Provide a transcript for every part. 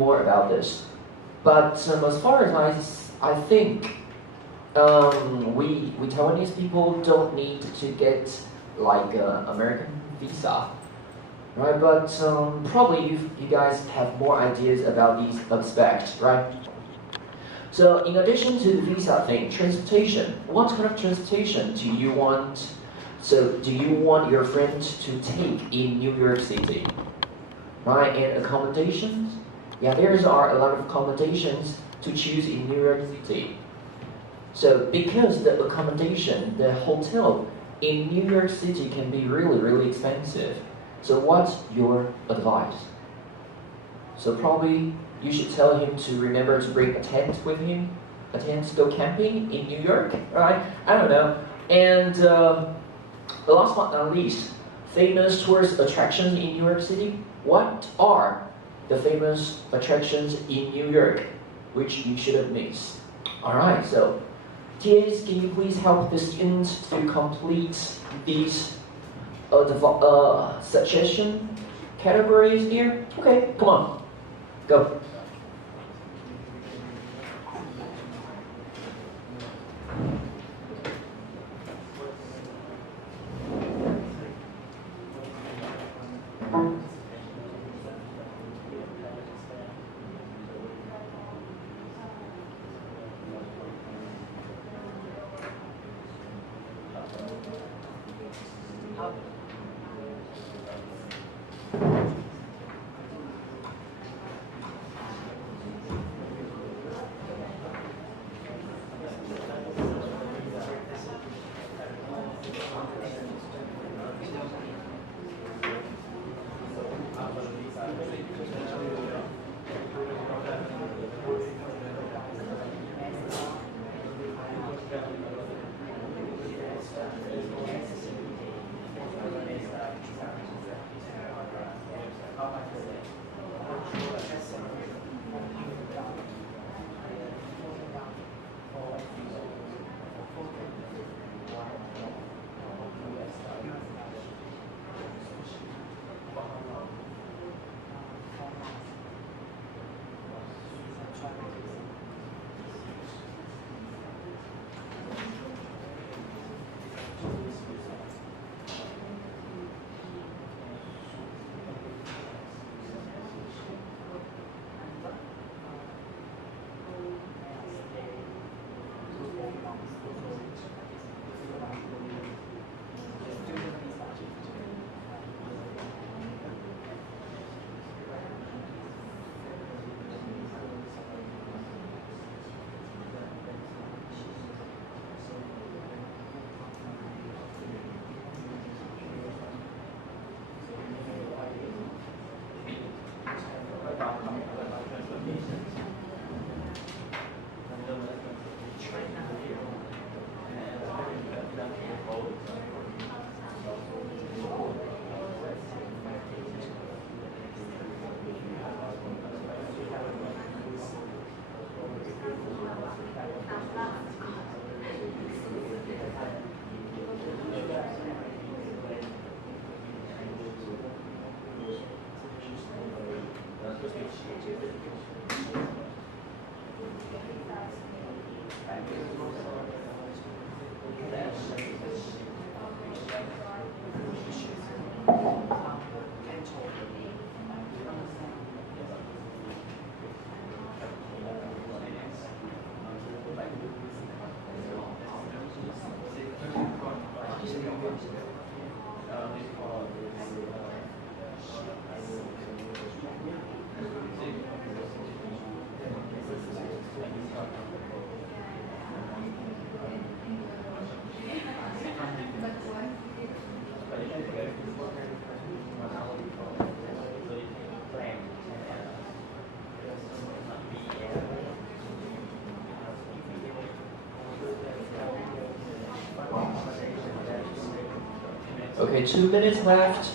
more about this. But as far as I think, we Taiwanese people don't need to get like an American visa, right? But probably you guys have more ideas about these aspects, right? So in addition to the visa thing, transportation. What kind of transportation do you want? So do you want your friend to take in New York City, right? And accommodations? Yeah, there are a lot of accommodations to choose in New York City. So because the accommodation, the hotel in New York City can be really, really expensive. So what's your advice? So probably you should tell him to remember to bring a tent with him, a tent to go camping in New York, right? I don't know. And the last but not least, famous tourist attractions in New York City. What are the famous attractions in New York which you shouldn't miss? Alright, so TAs, can you please help the students to complete these suggestion categories here? Okay, come on, go. Okay, 2 minutes left.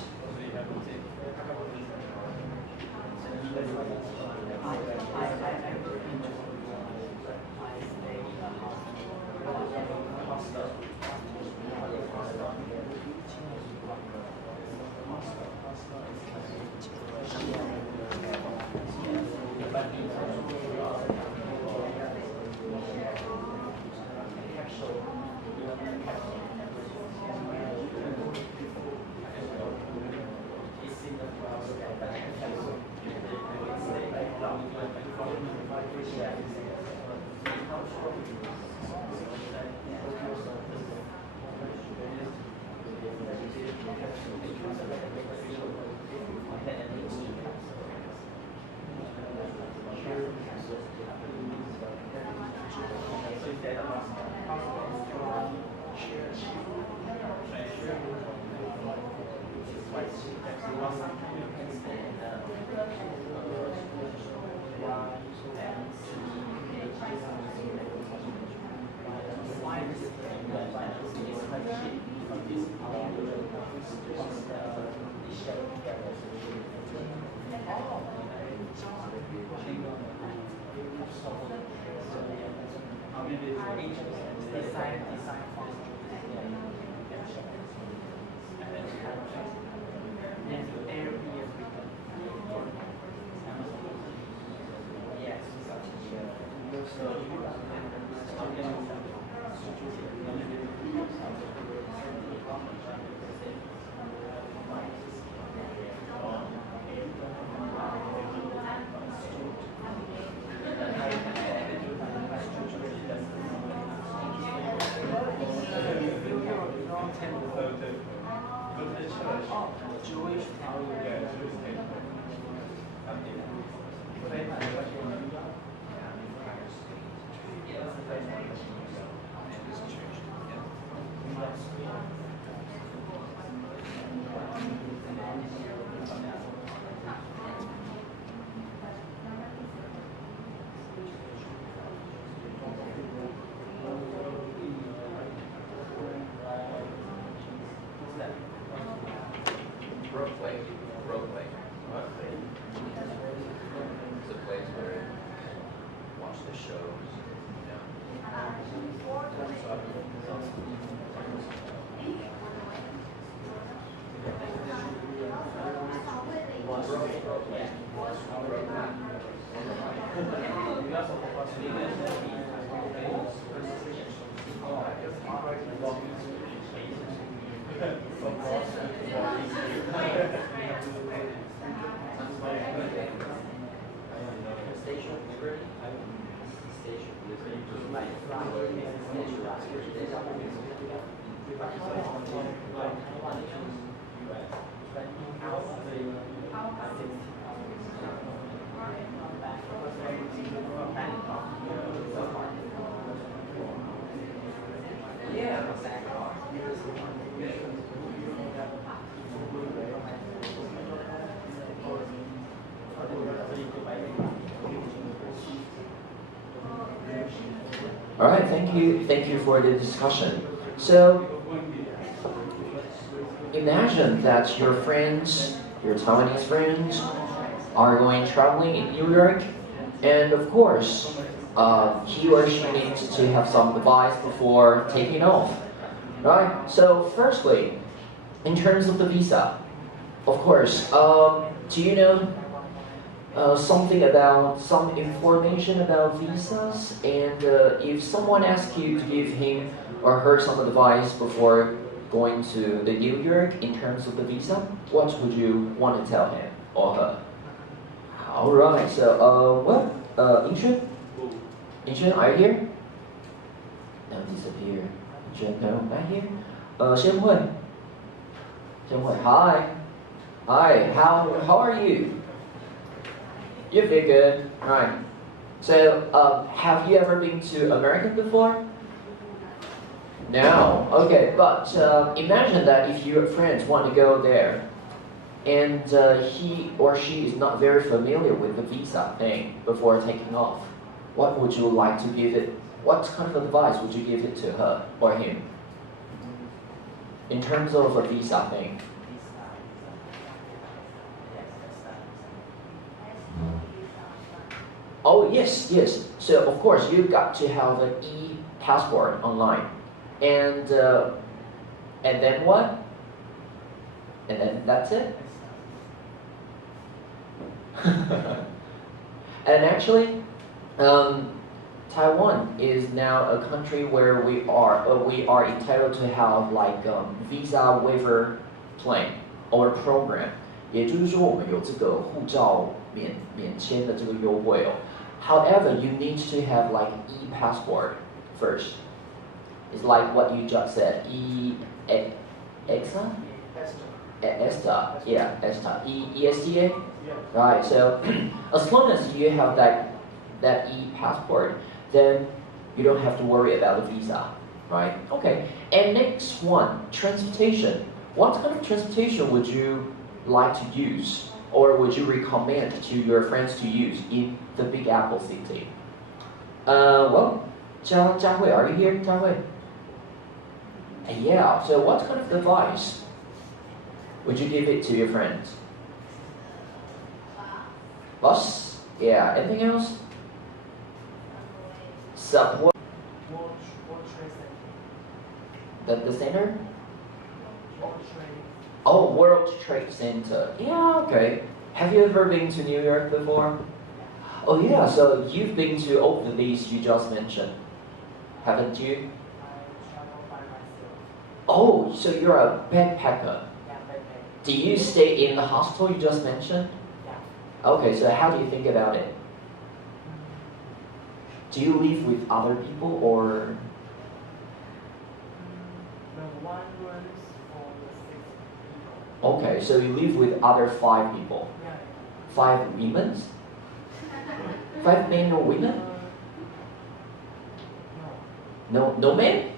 design Jewish Brooklyn. It's a place where you watch the shows. All right, thank you for the discussion. So imagine that your friends, your Taiwanese friends, are going traveling in New York, and of course, he or she needs to have some advice before taking off, right? So firstly, in terms of the visa, of course, do you know something about some information about visas? And if someone asks you to give him or her some advice before going to the New York in terms of the visa, what would you want to tell him or her? All right. So, Inchun, are you here? No, disappear. Inchun, no, not here. Xian Hui. Hi. How are you? You feel good, right? So, have you ever been to America before? No. Okay, but imagine that if your friends want to go there, and he or she is not very familiar with the visa thing before taking off, what would you like to give it? What kind of advice would you give it to her or him in terms of a visa thing? Oh yes. So of course you got to have an e-passport online, and then what? And then that's it. And actually, Taiwan is now a country where we are entitled to have like visa waiver plan or program. 也就是说，我们有这个护照免签的这个优惠哦。However, you need to have like e-passport first. It's like what you just said. ESTA? Yeah, ESTA. ESTA? Right, so as long as you have that e-passport, then you don't have to worry about the visa, right? Okay, and next one, transportation. What kind of transportation would you like to use, or would you recommend to your friends to use in the Big Apple city? Well, Jiahui, are you here, Jiahui? Yeah, so what kind of advice would you give it to your friends? Bus? Yeah, anything else? Subway? The center? World Trade. Oh, World Trade Center. Yeah, okay. Have you ever been to New York before? Oh yeah, so you've been to all of these you just mentioned, haven't you? I travel by myself. Oh, so you're a backpacker. Yeah, backpack. Do you stay in the hostel you just mentioned? Yeah. Okay, so how do you think about it? Do you live with other people or? The one room is for the 6 people. Okay, so you live with other 5 people. Yeah. 5 women? 5 men or women? No. No men?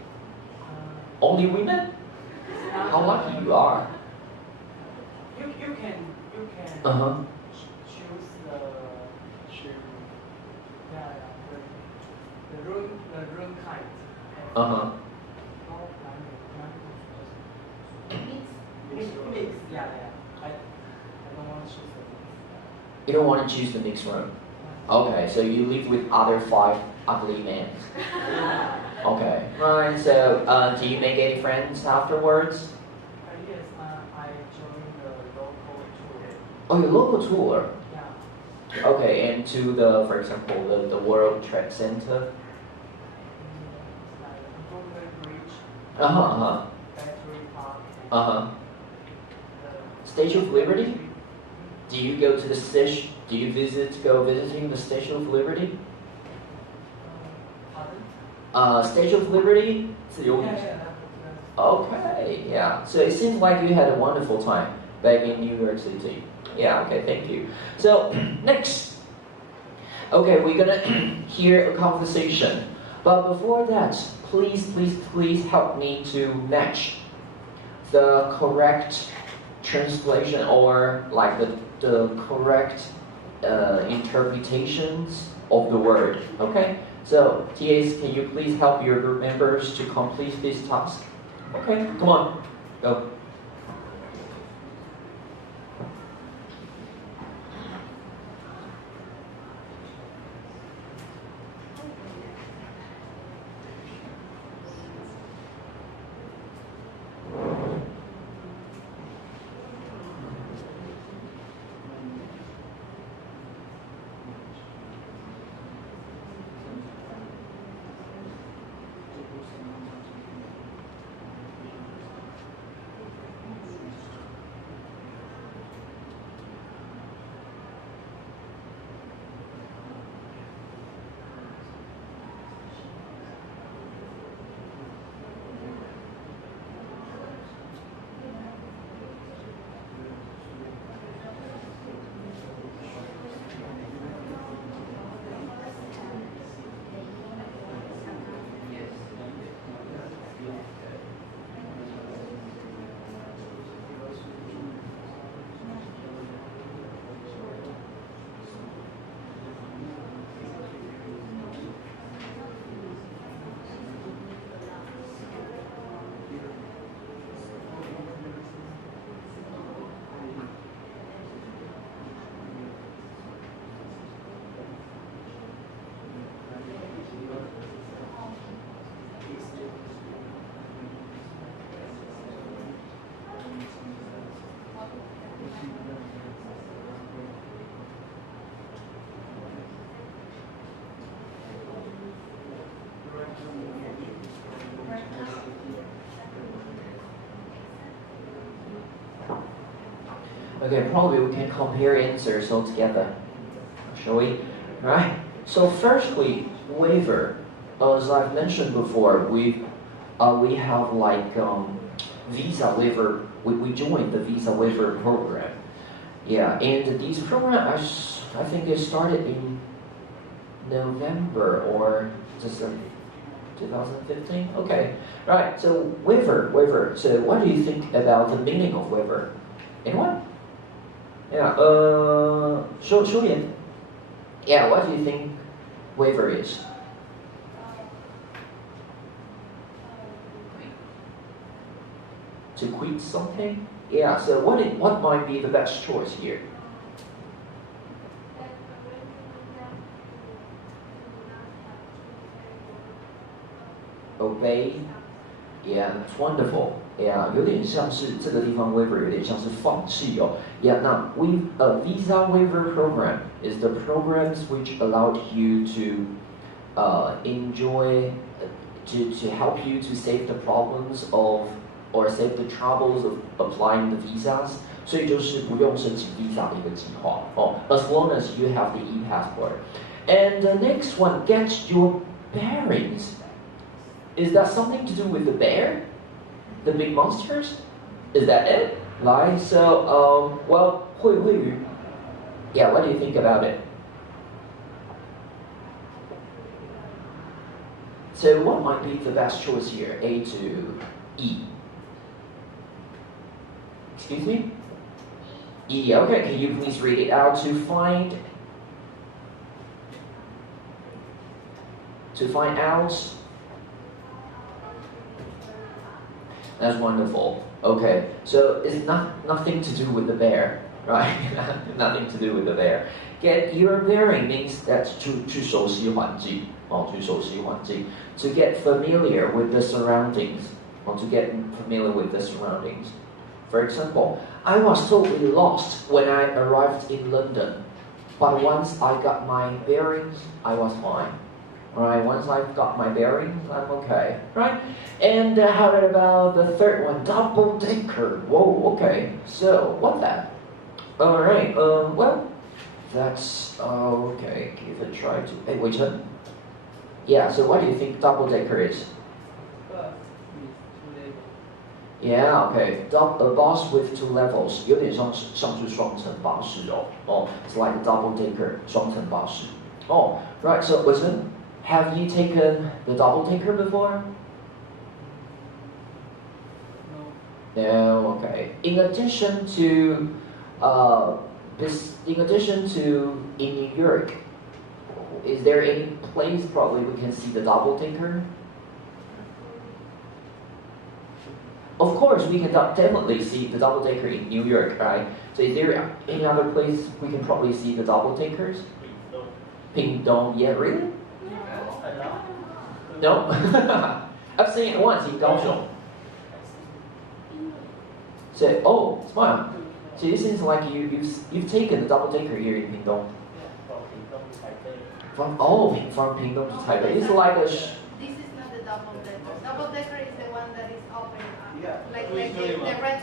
Only women? How lucky you are. You can Uh-huh. choose the room kind. Uh-huh. Mix. Yeah. I don't want to choose the mix. You don't want to choose the mixed room. Okay, so you live with other 5 ugly men. Okay, right. So, do you make any friends afterwards? Yes, I joined the local tour. Oh, your local tour. Yeah. Okay, and to the, for example, the World Trade Center. It's like Improvement Bridge, Uh-huh. Battery Park, and Uh-huh. the Statue of Liberty? Do you go to the station? Do you go visiting the Statue of Liberty? pardon? Statue of Liberty? 自由女神. Yeah. Okay, yeah. So it seems like you had a wonderful time back in New York City. Yeah, okay, thank you. So, next. Okay, we're gonna hear a conversation. But before that, please help me to match the correct translation or like the correct interpretations of the word. Okay? So, TAs, can you please help your group members to complete this task? Okay, come on, go. Okay, probably we can compare answers all together. Shall we? Right. So firstly, waiver. As I've mentioned before, we have like visa waiver. We joined the visa waiver program. Yeah, and this program I think it started in November or December 2015. Okay, right. So waiver. So what do you think about the meaning of waiver? Anyone? Yeah. 舒言. Yeah. What do you think waiver is? To quit something? Yeah. So what might be the best choice here? obey. Yeah, that's wonderful. Yeah, 有点像是这个地方 waiver 有点像是放弃哦。Yeah, now visa waiver program is the programs which allowed you to enjoy, to help you to save the problems of or save the troubles of applying the visas. 所以就是不用申请 visa 的一个计划哦。As long as you have the e-passport. And the next one, get your bearings. Is that something to do with the bear? The big monsters? Is that it? Right? So, well, 会语. Yeah, what do you think about it? So, what might be the best choice here? A to E. Excuse me? E, okay, can you please read it out? To find out. That's wonderful. Okay, so it's nothing to do with the bear, right? Nothing to do with the bear. Get your bearing means that 去熟悉环境，去熟悉环境。To get familiar with the surroundings, to get familiar with the surroundings. For example, I was totally lost when I arrived in London, but once I got my bearings, I was fine. Right, once I've got my bearings, I'm okay. Right? And how about the third one? Double decker. Whoa, okay. So, what's that? Alright, well, that's okay. Give it a try to. Hey, wait a. Yeah, so what do you think double decker is? Yeah, okay. A bus with 2 levels. 有点像是双层巴士哦。It's like a double decker 双层巴士。Oh, right. So, listen. Have you taken the double decker before? No. No, okay. In addition to in New York, is there any place probably we can see the double decker? Of course, we can definitely see the double decker in New York, right? So is there any other place we can probably see the double deckers? Pingdong, yeah, really? No? I've seen it once in Kaohsiung. So, oh, smile. So it seems like you've taken the double decker here in Pingdong. From Pingdong to Taipei. It's like a. This is not the double decker. Double decker is the one that is open. Like the red.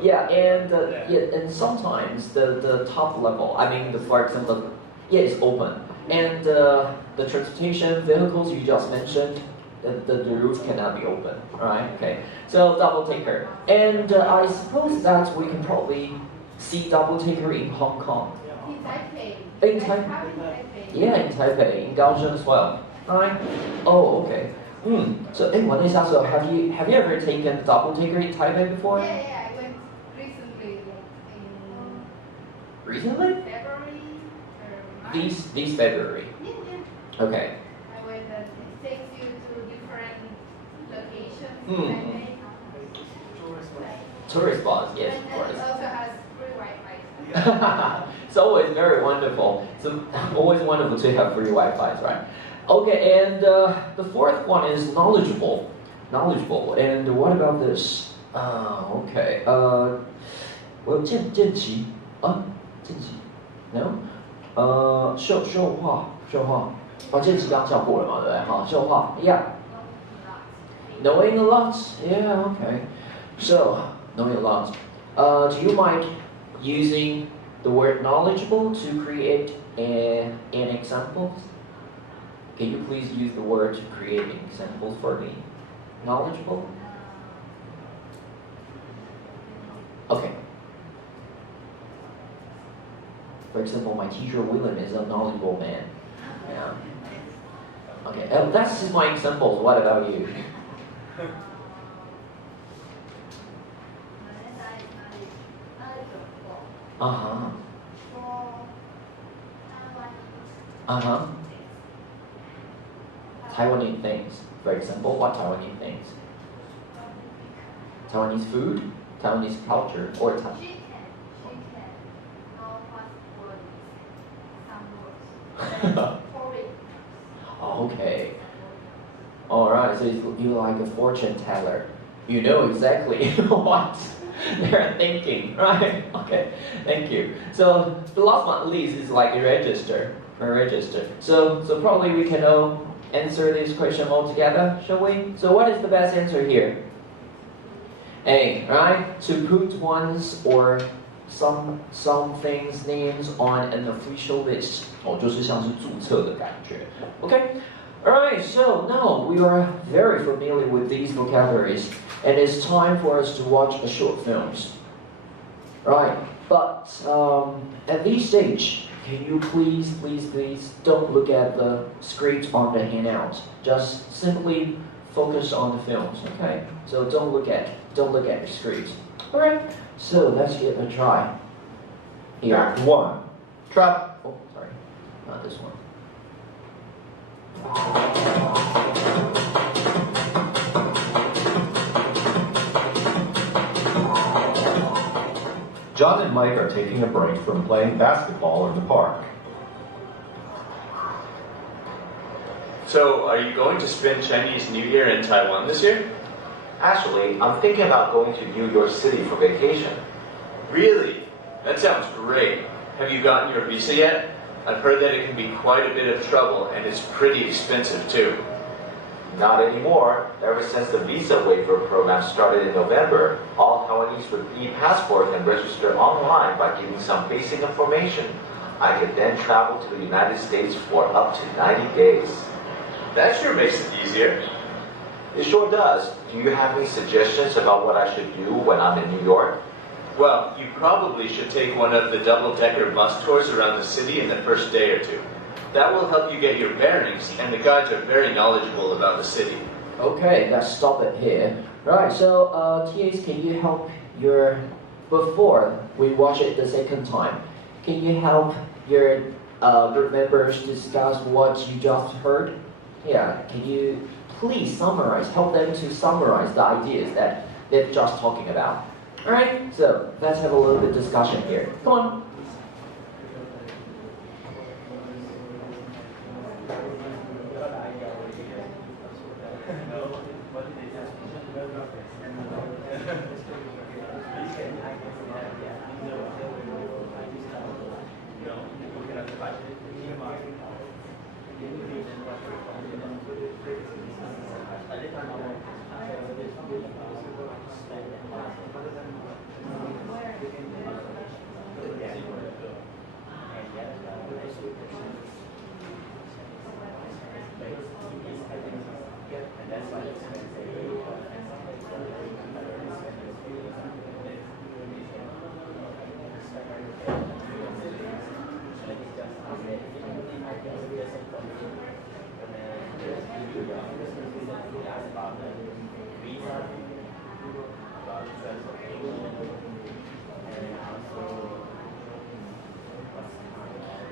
Yeah, and sometimes the top level, I mean, for example, it's open, and the transportation vehicles you just mentioned, the roof cannot be open, right? Okay, so double decker, and I suppose that we can probably see double decker in Hong Kong. In Taipei. In Taipei. Yeah, in Taipei, in Kaohsiung as well, right? Oh, okay. So, so have you ever taken double decker in Taipei before? Yeah, I went recently in Recently? February. This February. Yeah. Okay. I went and it takes you to different locations in Taipei. Tourist spots, yes, of And course. it also has free Wi-Fi. It's always very wonderful. It's always wonderful to have free Wi-Fi, right? Okay, and the fourth one is knowledgeable. Knowledgeable. And what about this? Okay. Well, 见习. No? 秀话. 见习刚教过了嘛，对不对？好，秀话. Yeah. Knowing a lot. Yeah, okay. So, knowing a lot. Do you mind using the word knowledgeable to create an example? Can you please use the word to create an example for me? Knowledgeable? Okay. For example, my teacher William is a knowledgeable man. Yeah. Okay, that's just my examples. What about you? Uh-huh. Uh-huh. Taiwanese things. For example, what Taiwanese things? Taiwanese food, Taiwanese culture, or you like a fortune teller. You know exactly what they're thinking, right? Okay, thank you. So the last but not least is like a register. So probably we can all answer this question all together, shall we? So what is the best answer here? A, right? To put one's or something's names on an official list. 就是像是注册的感觉。Okay? Alright, so now we are very familiar with these vocabularies, and it's time for us to watch a short films. Right, but at this stage, can you please don't look at the script on the handout. Just simply focus on the films, okay? So don't look at the script. Alright, so let's give it a try. Here. Act 1. Trap. Oh, sorry, not this one. John and Mike are taking a break from playing basketball in the park. So, are you going to spend Chinese New Year in Taiwan this year? Actually, I'm thinking about going to New York City for vacation. Really? That sounds great. Have you gotten your visa yet? I've heard that it can be quite a bit of trouble and it's pretty expensive too. Not anymore. Ever since the visa waiver program started in November, all Taiwanese with e-passport can register online by giving some basic information. I can then travel to the United States for up to 90 days. That sure makes it easier. It sure does. Do you have any suggestions about what I should do when I'm in New York? Well, you probably should take one of the double-decker bus tours around the city in the first day or two. That will help you get your bearings, and the guides are very knowledgeable about the city. Okay, let's stop it here. Right, so TAs, can you help before we watch it the second time, can you help your group members discuss what you just heard? Yeah, can you please help them to summarize the ideas that they're just talking about? Alright, so let's have a little bit of discussion here. Come on.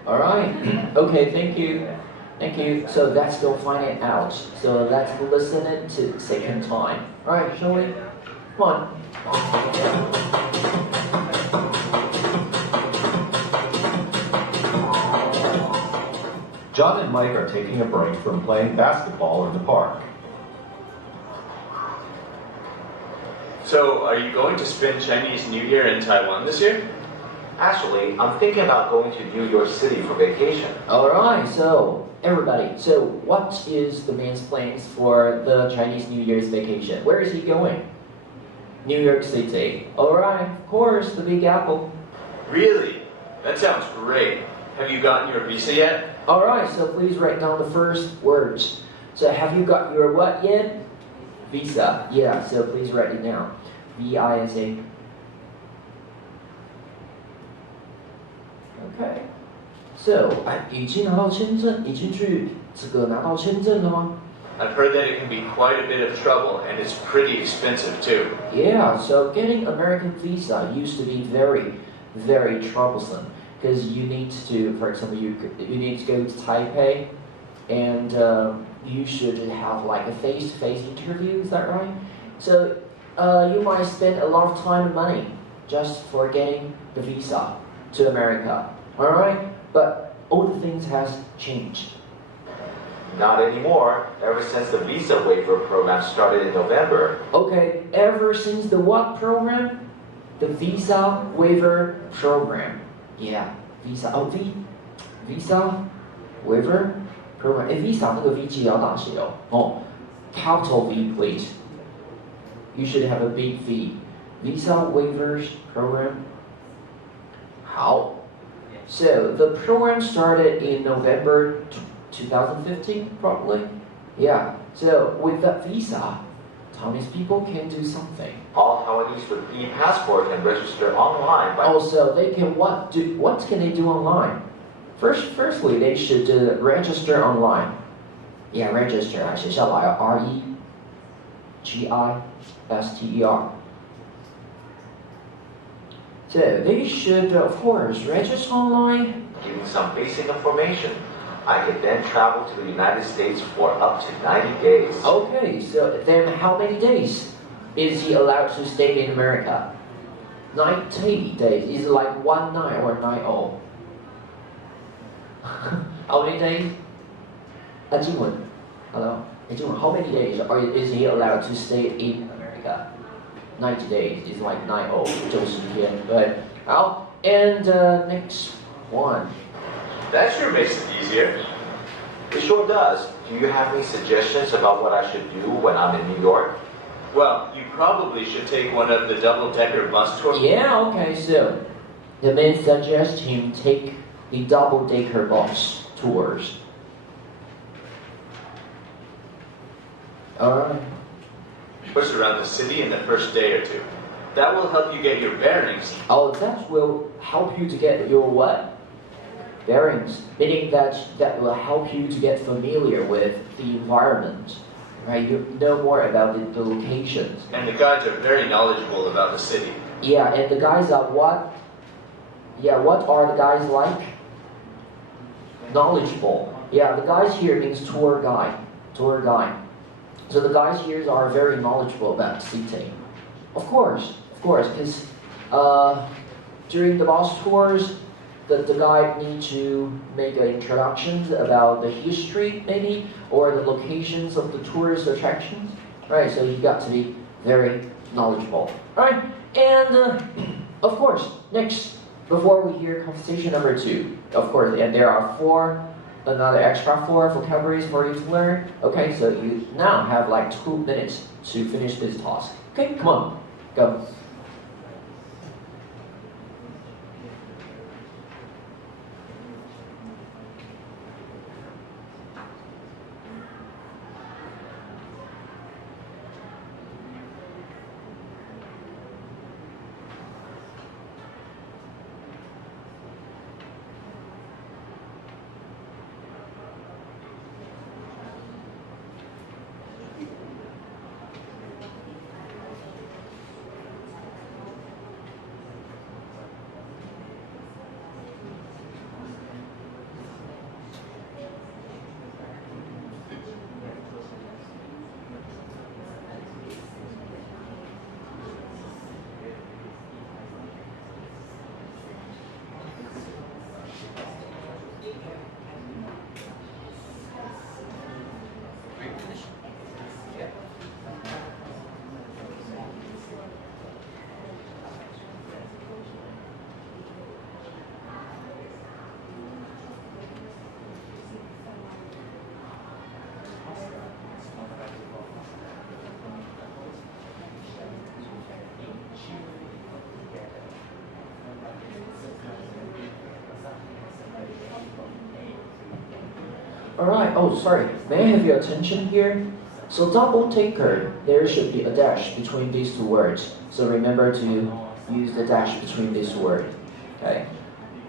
Alright, okay, thank you. So let's go find it out. So let's listen it to second time. Alright, shall we? Come on. John and Mike are taking a break from playing basketball in the park. So, are you going to spend Chinese New Year in Taiwan this year? Actually, I'm thinking about going to New York City for vacation. Alright, so everybody, so what is the man's plans for the Chinese New Year's vacation? Where is he going? New York City. Alright, of course, the Big Apple. Really? That sounds great. Have you gotten your visa yet? Alright, so please write down the first words. So have you got your what yet? Visa. Yeah, so please write it down. V-I-S-A. Okay. So, 已经拿到签证，已经去拿到签证了吗？ I've heard that it can be quite a bit of trouble and it's pretty expensive too. Yeah, so getting American visa used to be very, very troublesome because you need to, for example, you need to go to Taipei and you should have like a face-to-face interview, is that right? So you might spend a lot of time and money just for getting the visa to America, alright? But all the things has changed. Not anymore. Ever since the visa waiver program started in November. Okay, ever since the what program? The visa waiver program. Yeah, visa. Oh, visa waiver program. Visa 那个 V 记也要大写哦。Capital V, please. You should have a big V. Visa waivers program. How? So the program started in November 2015, probably. Yeah. So with that visa, Taiwanese people can do something. All Taiwanese with e-passport can register online by. Also, they can what can they do online? Firstly, they should register online. Yeah, register. 写下来 REGISTER. So they should, of course, register online. Giving some basic information. I could then travel to the United States for up to 90 days. Okay, so then how many days is he allowed to stay in America? 90 days. Is it like 19 or 90? How many days? Jingwen, hello? Jingwen, how many days is he allowed to stay in America? 90 days is like 90, 90天, right? And next one. That sure makes it easier. It sure does. Do you have any suggestions about what I should do when I'm in New York? Well, you probably should take one of the double-decker bus tours. Yeah, okay, so the man suggests him take the double-decker bus tours. Alright. Tours around the city in the first day or two. That will help you get your bearings. Oh, that will help you to get your what? Bearings, meaning that will help you to get familiar with the environment, right? You know more about the locations. And the guides are very knowledgeable about the city. Yeah, and the guys are what? Yeah, what are the guys like? Knowledgeable. Yeah, the guys here means tour guide. Tour guide. So the guys here are very knowledgeable about the city. Of course, because during the bus tours, the guide needs to make an introduction about the history, maybe, or the locations of the tourist attractions, right? So you got to be very knowledgeable, right? And of course, next, before we hear conversation number 2, of course, and there are another extra 4 vocabularies for you to learn. Okay, so you now have like 2 minutes to finish this task. Okay, come on, go. Alright, oh sorry, may I have your attention here? So double taker, there should be a dash between these 2 words. So remember to use the dash between these 2 words. Okay.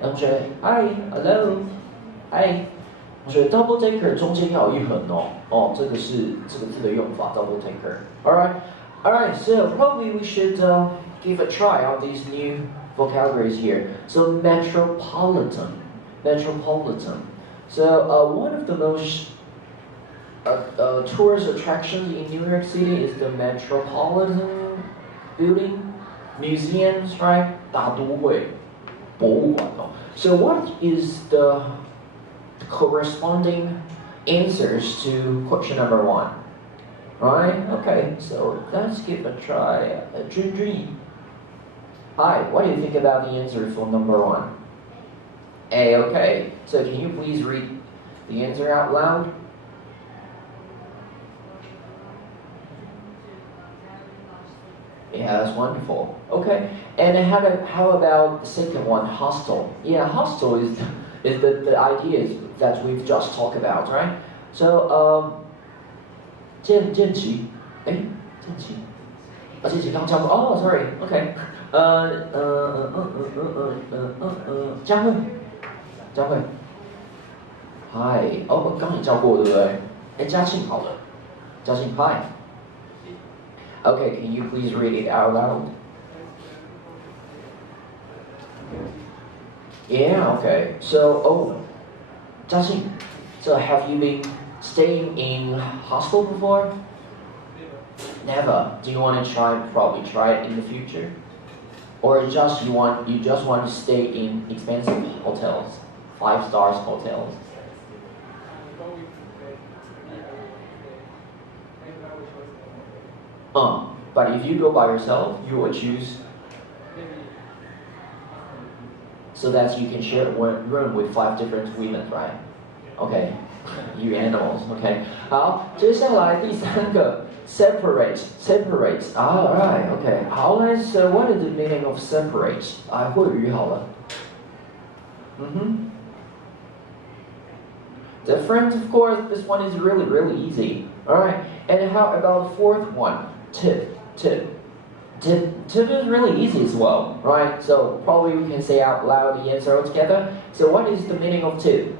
同学 ，Hi, hello, Hi. 同学 double taker 中间要有一横哦，这个是这个字的用法 double taker. Alright, so probably we should give a try on these new vocabularies here. So metropolitan. So one of the most tourist attractions in New York City is the Metropolitan Building, museums, right? 大都会博物馆哦。So what is the corresponding answers to question number 1. Right? Okay, so let's give a try. Jun. Hi, what do you think about the answer for number 1? A, okay. So can you please read the answer out loud? Yeah, that's wonderful. Okay, and how about the second one, hostel? Yeah, hostel is the ideas that we've just talked about, right? So, 建奇，哎，建奇，建奇刚教过哦 ，sorry， OK， 佳慧，嗨，哦，我刚也教过，对不对？哎，嘉庆好了，嘉庆 ，hi。Okay, can you please read it out loud? Yeah, okay. So, Jiaxing, so have you been staying in hostel before? Never. Do you want to probably try it in the future? Or you just want to stay in expensive hotels, 5-star hotels? But if you go by yourself, you will choose so that you can share one room with 5 different women, right? Okay, you animals. Okay. 好，接下来第3个 separate. All right. Okay. 好，let's what is the meaning of separate? 会语好了。Different, of course. This one is really easy. All right. And how about the 4th one? Tip is really easy as well, right? So probably we can say out loud the answer altogether. So what is the meaning of tip?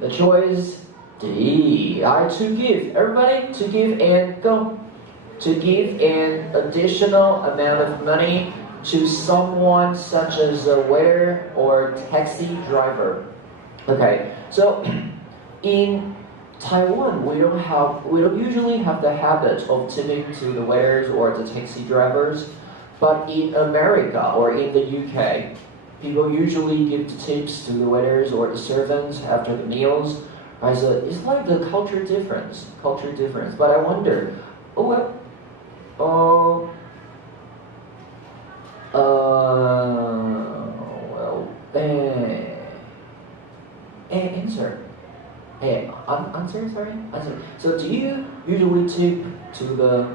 The choice D. To give. Everybody, to give and go. To give an additional amount of money to someone such as a waiter or taxi driver. Okay, so in Taiwan, we don't usually have the habit of tipping to the waiters or the taxi drivers, but in America or in the UK, people usually give the tips to the waiters or the servants after the meals. Right? So it's like the culture difference. But I wonder, answer. Answer. So do you usually tip to the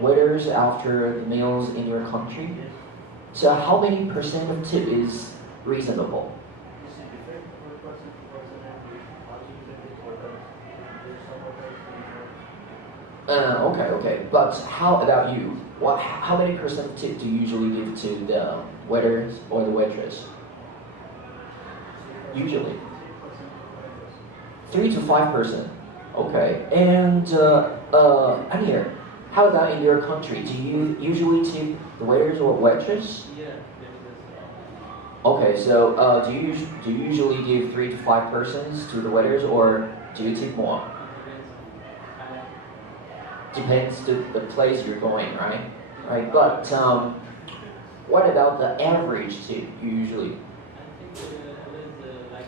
waiters after the meals in your country? So how many % of tip is reasonable? Okay. But how about you? How many % of tip do you usually give to the waiters or the waitress? Usually 3 to 5%. Okay. And Anir, how about in your country? Do you usually tip the waiters or waitress? Yeah. Okay, so do you usually give 3 to 5 persons to the waiters, or do you tip more? Depends the place you're going, right? Right. But what about the average tip you usually? I think like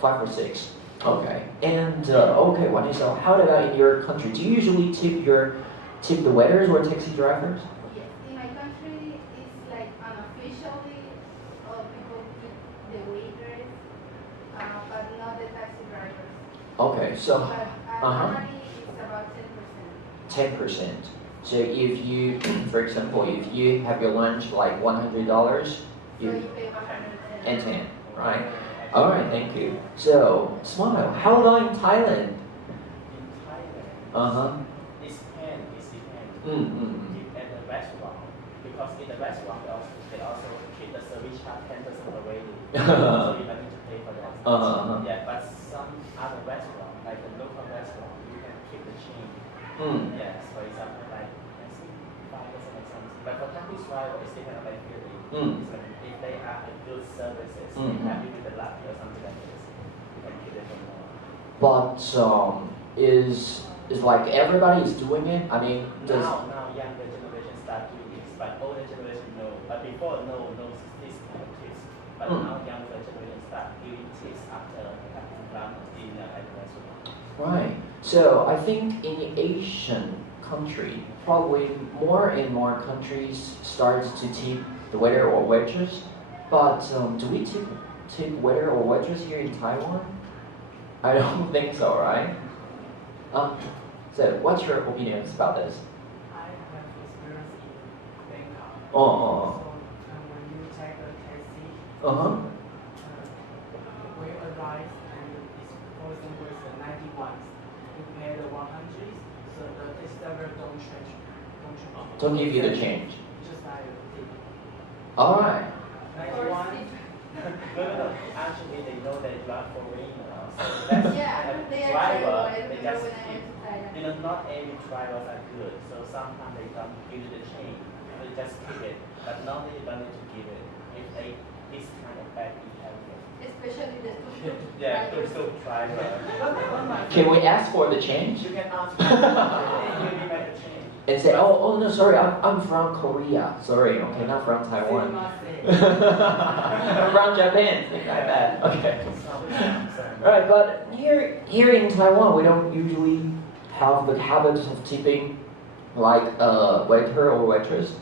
5 or 6. Okay. And okay, how about in your country? Do you usually tip the waiters or taxi drivers? Yes, in my country, it's like unofficially, people tip the waiters, but not the taxi drivers. Okay, so But normally it's about 10%. 10%. So if you, for example, if you have your lunch like $100, So you pay 110, right? All right, thank you. So, smile. How about in Thailand? In Thailand, it's depends. Tip at the restaurant, because in the restaurant they also keep the service charge 10% already. So you might need to pay for that. Yeah, but some other restaurant, like the local restaurant, you can keep the change. Yes, for example, like I think 5% or something. But for taxi driver, it's depends on my feeling. It's like if they are good services, happy with the latte or something like this, you can keep it for more. But is like everybody is doing it? I mean, does Now younger generation start doing this, but older generation no. But before no this kind of tips. But now younger generation start giving tips after having lunch dinner at the restaurant. Right. So I think in the Asian country, probably more and more countries start to tip the waiter or waitress. But do we tip waiter or waitress here in Taiwan? I don't think so, right? So what's your opinions about this? I have experience in Bangkok. Oh. So when you take a taxi, we arrive and it's, for example, it's 91. You pay the 100, so the taxi driver don't charge. Don't give you the change. Just like a tip. All right. 91. No. Actually, they know that you are foreigner. So that's Yeah, kind of they are driver. terrible. I They remember just when I keep. went to Thailand. You know, not every drivers are good. So sometimes they don't give you the change. They just keep it. But normally you don't need to give it. If they this kind of bad behavior. Especially the tuk-tuk Yeah, drivers. tuk driver. Can we ask for the change? You can ask. You need make a change. And say, oh no, sorry, I'm from Korea. Sorry, okay, not from Taiwan. I'm from Japan, things like that. Okay. Right, but here in Taiwan, we don't usually have the habit of tipping like a waiter or waitress.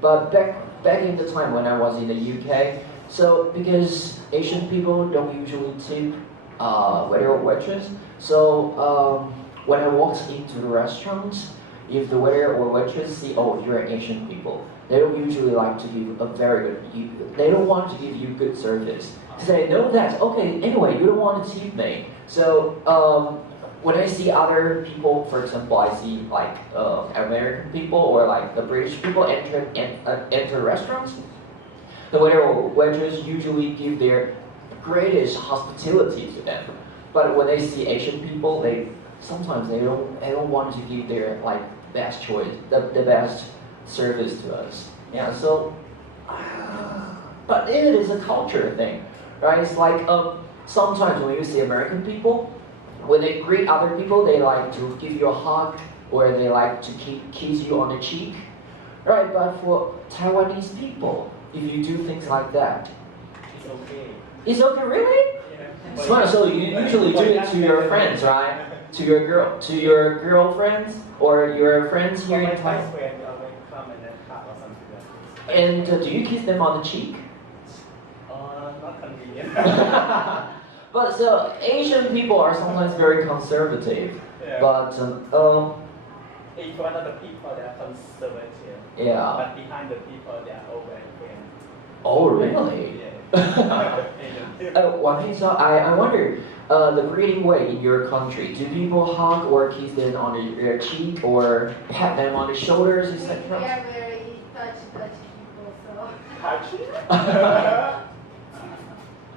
But back in the time when I was in the UK, so because Asian people don't usually tip waiter or waitress, so when I walked into the restaurants, if the waiter or waitress see, oh, you're Asian people, they don't usually like to give a very good, they don't want to give you good service. Because they know that, okay, anyway, you don't want to tip me. So when I see other people, for example, I see like American people or like the British people enter restaurants, the waiter or waitress usually give their greatest hospitality to them. But when they see Asian people, sometimes they don't want to give their like best choice, the best service to us. Yeah, so but it is a culture thing, right? It's like sometimes when you see American people, when they greet other people, they like to give you a hug or they like to kiss you on the cheek, right? But for Taiwanese people, if you do things like that, It's okay. it's okay, really? Yeah. So you usually do it to your friends, right? To your girlfriends or your friends here in Taiwan. Friend always come and then hug or something like this. And do you kiss them on the cheek? Not convenient. But so Asian people are sometimes very conservative. Yeah. But In front of the people, they are conservative. yeah. But behind the people, they are all very friendly. Oh really? Yeah. One thing, so I wonder, the greeting way in your country, do people hug or kiss them on their cheek or pat them on the shoulders, We etc.? are very touchy people, so.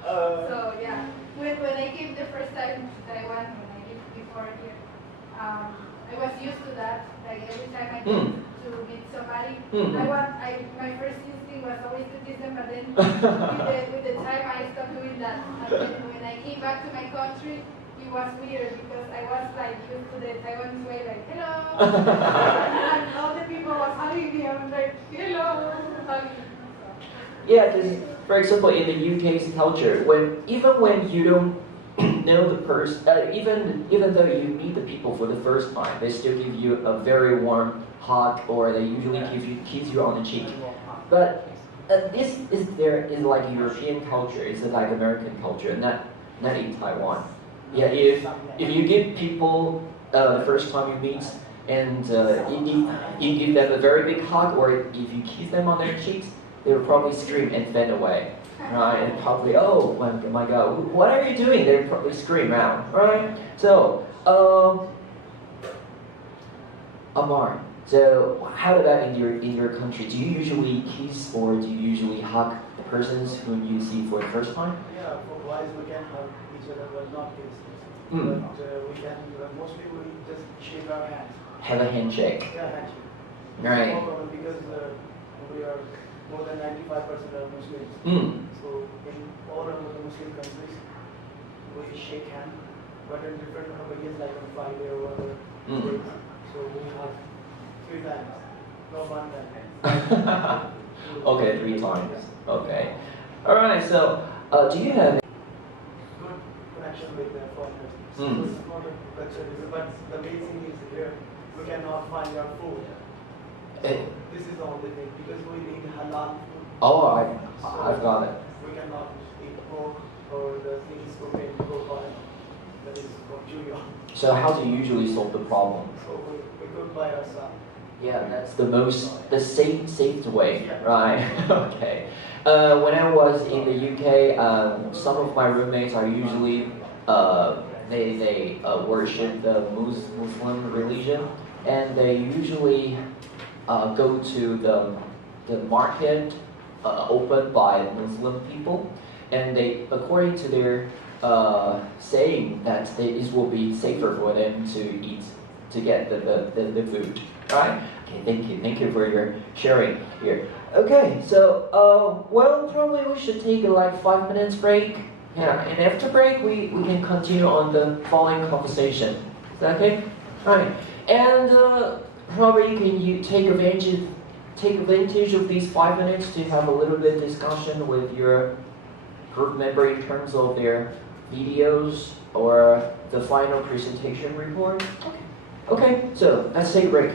So yeah, when I came the first time to Taiwan, when I came before here, I was used to that. Like every time I came to meet somebody, my first instinct was always to kiss them, but then with the time I stopped doing that. And then when I came back to my country, it was weird because I was like used to the Taiwanese way, like hello, and all the people was hugging me. I was like hello, hugging me. Yeah, because for example, in the UK's culture, even when you don't know the person, even though you meet the people for the first time, they still give you a very warm hug, or they usually kiss you on the cheek. But this is like European culture. It's like American culture, not in Taiwan. Yeah, if you give people the first time you meet, and you give them a very big hug, or if you kiss them on their cheeks, they will probably scream and fend away, right? And probably, oh my God, what are you doing? They'll probably scream out, right? So, Amar, so how about in your country? Do you usually kiss or do you usually hug the persons whom you see for the first time? Yeah, for boys we can hug each other, but not kiss. Mm. But we can mostly we just shake our hands. Have a handshake, Yeah, handshake. right? No problem because we are more than 95% are Muslims. Mm. So in all of the Muslim countries, we shake hands, but in different occasions like on Friday or other days. So we hug 3 times, not 1 time. Okay, 3 times. Okay. All right. So, do you have? Good connection with the foreigners. So Mm. this is not a culture, but the main thing is here we cannot find our food. This is the only thing because we need halal food. Oh, I've got it. We cannot eat pork or the things cooked in pork oil. That is from Julia. So, how do you usually solve the problem? So we cook by ourselves. Yeah, that's the safe way, right? Okay. When I was in the UK, some of my roommates are usually they worship the Muslim religion, and they usually go to the market opened by Muslim people, and they, according to their saying, that it will be safer for them to eat, to get the food, right? Okay, thank you for your sharing here. Okay, so well, probably we should take like 5 minutes break. Yeah, and after break we can continue on the following conversation. Is that okay? All right, and probably you take advantage of these 5 minutes to have a little bit of discussion with your group member in terms of their videos or the final presentation report. Okay, so let's take a break.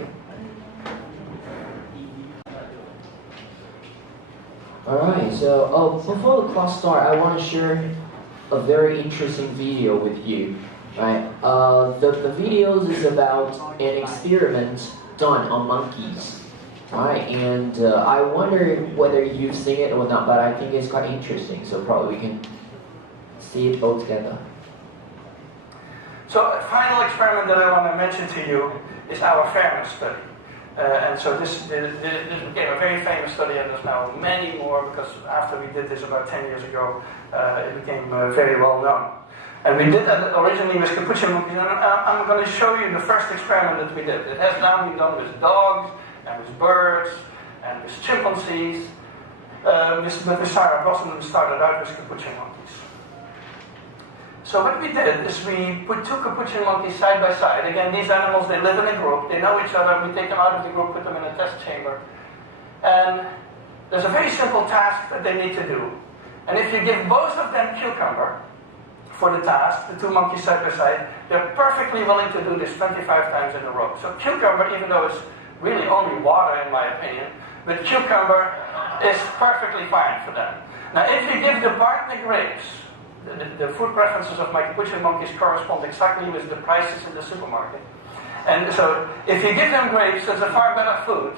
Alright, so before the class starts, I want to share a very interesting video with you. Right? The videos is about an experiment done on monkeys. Alright, and I wonder whether you've seen it or not, but I think it's quite interesting, so probably we can see it all together. So a final experiment that I want to mention to you is our fairness study. And so this became a very famous study, and there's now many more, because after we did this about 10 years ago, it became very well known. And we did that originally with capuchin monkeys, and I'm going to show you the first experiment that we did. It has now been done with dogs, and with birds, and with chimpanzees. With Sarah Brosnan, we started out with capuchin monkeys. So what we did is we put two capuchin monkeys side by side. Again, these animals, they live in a group, they know each other, we take them out of the group, put them in a test chamber. And there's a very simple task that they need to do. And if you give both of them cucumber for the task, the two monkeys side by side, they're perfectly willing to do this 25 times in a row. So cucumber, even though it's really only water in my opinion, but cucumber is perfectly fine for them. Now if you give the partner grapes, the food preferences of my capuchin monkeys correspond exactly with the prices in the supermarket. And so, if you give them grapes, that's a far better food,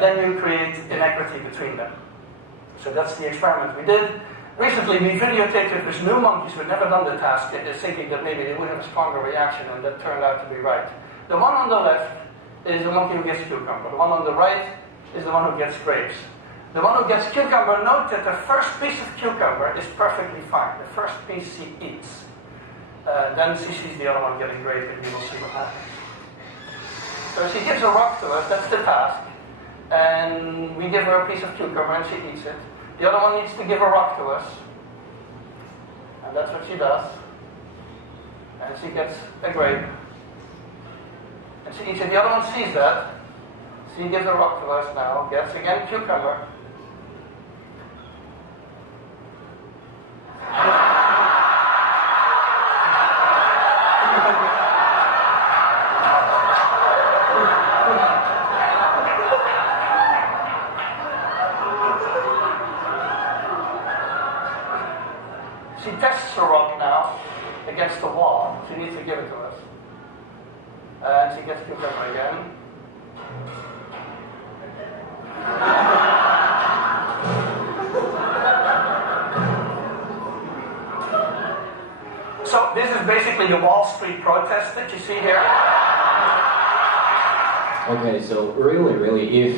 then you create inequity between them. So that's the experiment we did. Recently, we videotaped it with new monkeys who had never done the task, thinking that maybe they would have a stronger reaction, and that turned out to be right. The one on the left is the monkey who gets cucumber. The one on the right is the one who gets grapes. The one who gets cucumber, note that the first piece of cucumber is perfectly fine. The first piece she eats. Then she sees the other one getting grape, and you will see what happens. So she gives a rock to us, that's the task. And we give her a piece of cucumber and she eats it. The other one needs to give a rock to us. And that's what she does. And she gets a grape. And she eats it. The other one sees that. She gives a rock to us now, gets again cucumber. She tests the rock now against the wall. She needs to give it to us. And she gets cucumber again. So this is basically the Wall Street protest that you see here. Okay, so really,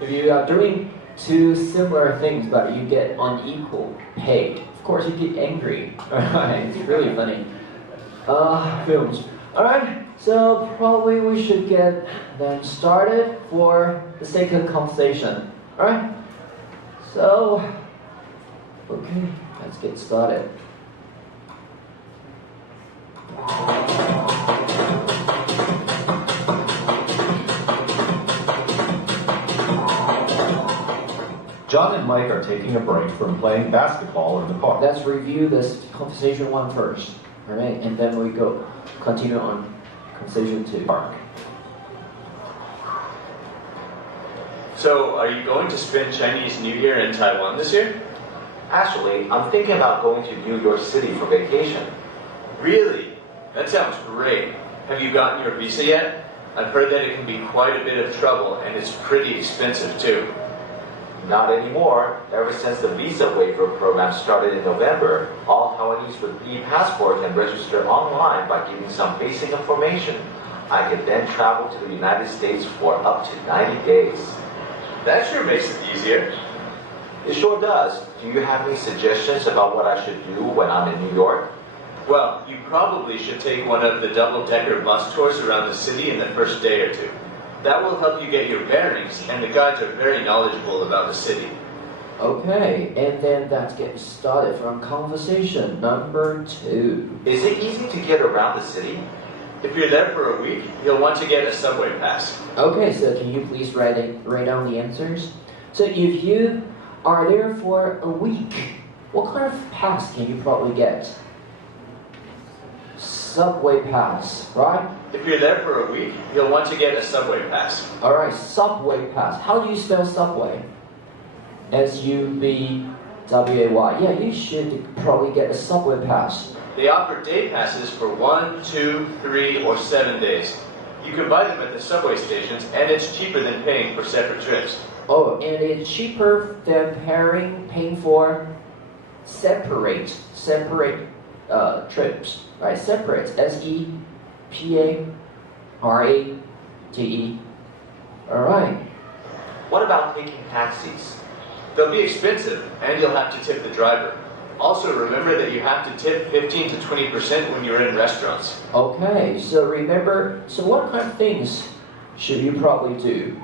if you are doing two similar things but you get unequal pay, of course you get angry. Alright, it's really funny. Films. Alright, so probably we should get them started for the sake of conversation. Alright? So, okay, let's get started. John and Mike are taking a break from playing basketball in the park. Let's review this conversation 1 first, all right? And then we continue on conversation 2. Park. So, are you going to spend Chinese New Year in Taiwan this year? Actually, I'm thinking about going to New York City for vacation. Really? That sounds great. Have you gotten your visa yet? I've heard that it can be quite a bit of trouble and it's pretty expensive too. Not anymore. Ever since the visa waiver program started in November, all Taiwanese with e-passport can register online by giving some basic information. I can then travel to the United States for up to 90 days. That sure makes it easier. It sure does. Do you have any suggestions about what I should do when I'm in New York? Well, you probably should take one of the double-decker bus tours around the city in the first day or 2. That will help you get your bearings, and the guides are very knowledgeable about the city. Okay, and then let's get started from conversation number 2. Is it easy to get around the city? If you're there for a week, you'll want to get a subway pass. Okay, so can you please write down the answers? So if you are there for a week, what kind of pass can you probably get? Subway pass, right? If you're there for a week, you'll want to get a subway pass. Alright, subway pass. How do you spell subway? S-U-B-W-A-Y. Yeah, you should probably get a subway pass. They offer day passes for 1, 2, 3, or 7 days. You can buy them at the subway stations, and it's cheaper than paying for separate trips. Oh, and it's cheaper than paying for separate trips, right? Separate, S-E-P-A-R-A-T-E. All right. What about taking taxis? They'll be expensive, and you'll have to tip the driver. Also, remember that you have to tip 15 to 20% when you're in restaurants. Okay, so remember, so what kind of things should you probably do?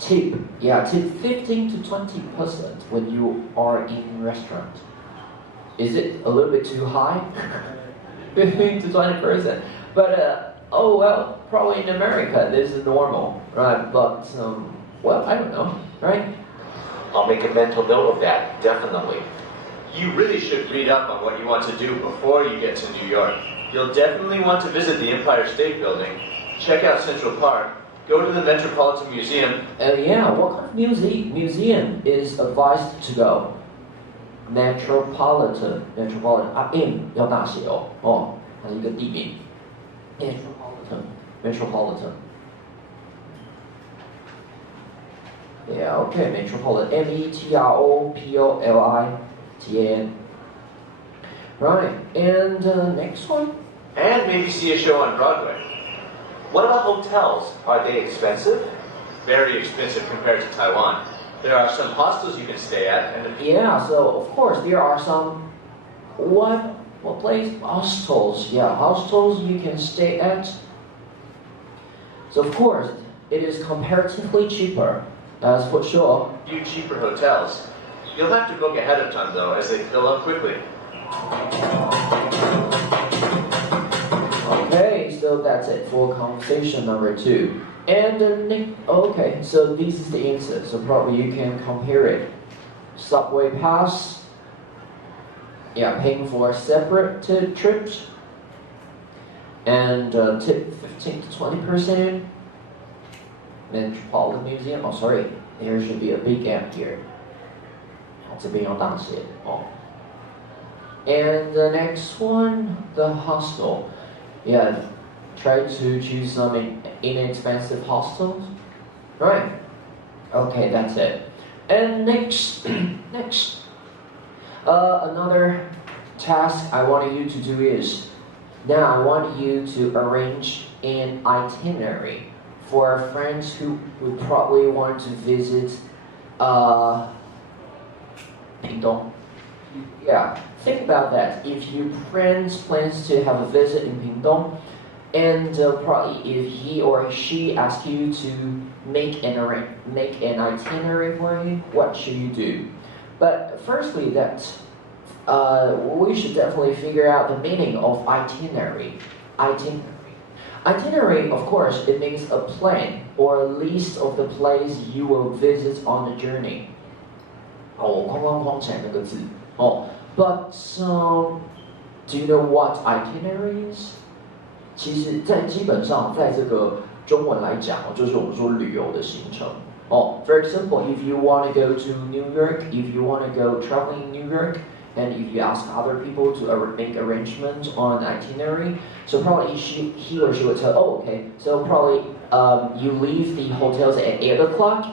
Tip 15 to 20% when you are in restaurant. Is it a little bit too high? 15 to 20%. But, oh well, probably in America this is normal, right? But, well, I don't know, right? I'll make a mental note of that, definitely. You really should read up on what you want to do before you get to New York. You'll definitely want to visit the Empire State Building, check out Central Park, go to the Metropolitan Museum. Yeah, what kind of museum is advised to go? Metropolitan 要大写哦，它是一个地名。Metropolitan. Yeah, okay, Metropolitan. M-E-T-R-O-P-O-L-I-T-A-N. Right, and next one? And maybe see a show on Broadway. What about hotels? Are they expensive? Very expensive compared to Taiwan. There are some hostels you can stay at, and yeah, so of course there are some what place? Hostels. Yeah, hostels you can stay at. So of course it is comparatively cheaper. That's for sure. Few cheaper hotels. You'll have to book ahead of time though, as they fill up quickly. Okay, so that's it for conversation number 2. And okay, so this is the answer. So probably you can compare it. Subway pass. Yeah, paying for separate trips. And tip 15 to 20%. Metropolitan Museum. Oh, sorry, there should be a big gap here. 这边要大写哦。And the next one, the hostel. Yeah, try to choose some inexpensive hostels. Right. Okay, that's it. And next, another task I want you to do is, now I want you to arrange an itinerary for friends who would probably want to visit Pingdong. Yeah, think about that. If your friends plans to have a visit in Pingdong, and probably if he or she asks you to make an itinerary for you, what should you do? But firstly, we should definitely figure out the meaning of itinerary. Itinerary, of course, it means a plan or a list of the place you will visit on the journey. 框框框起来那个字But do you know what itinerary is？ 其实，基本上在这个中文来讲就是我们说旅游的行程For example, if you want to go to New York, if you want to go traveling in New York, and if you ask other people to make arrangements on itinerary, so probably he or she would tell, okay, so probably you leave the hotels at 8 o'clock,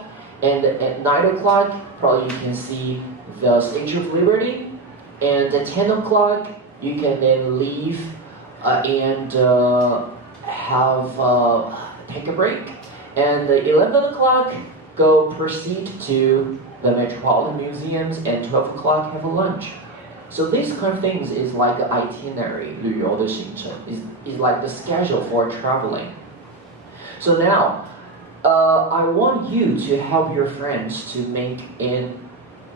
and at 9 o'clock, probably you can see the Statue of Liberty, and at 10 o'clock, you can then leave and take a break, and at 11 o'clock, proceed to the Metropolitan Museums, and 12 o'clock have a lunch. So these kind of things is like an itinerary, 旅游的行程 is like the schedule for traveling. So now, I want you to help your friends to make an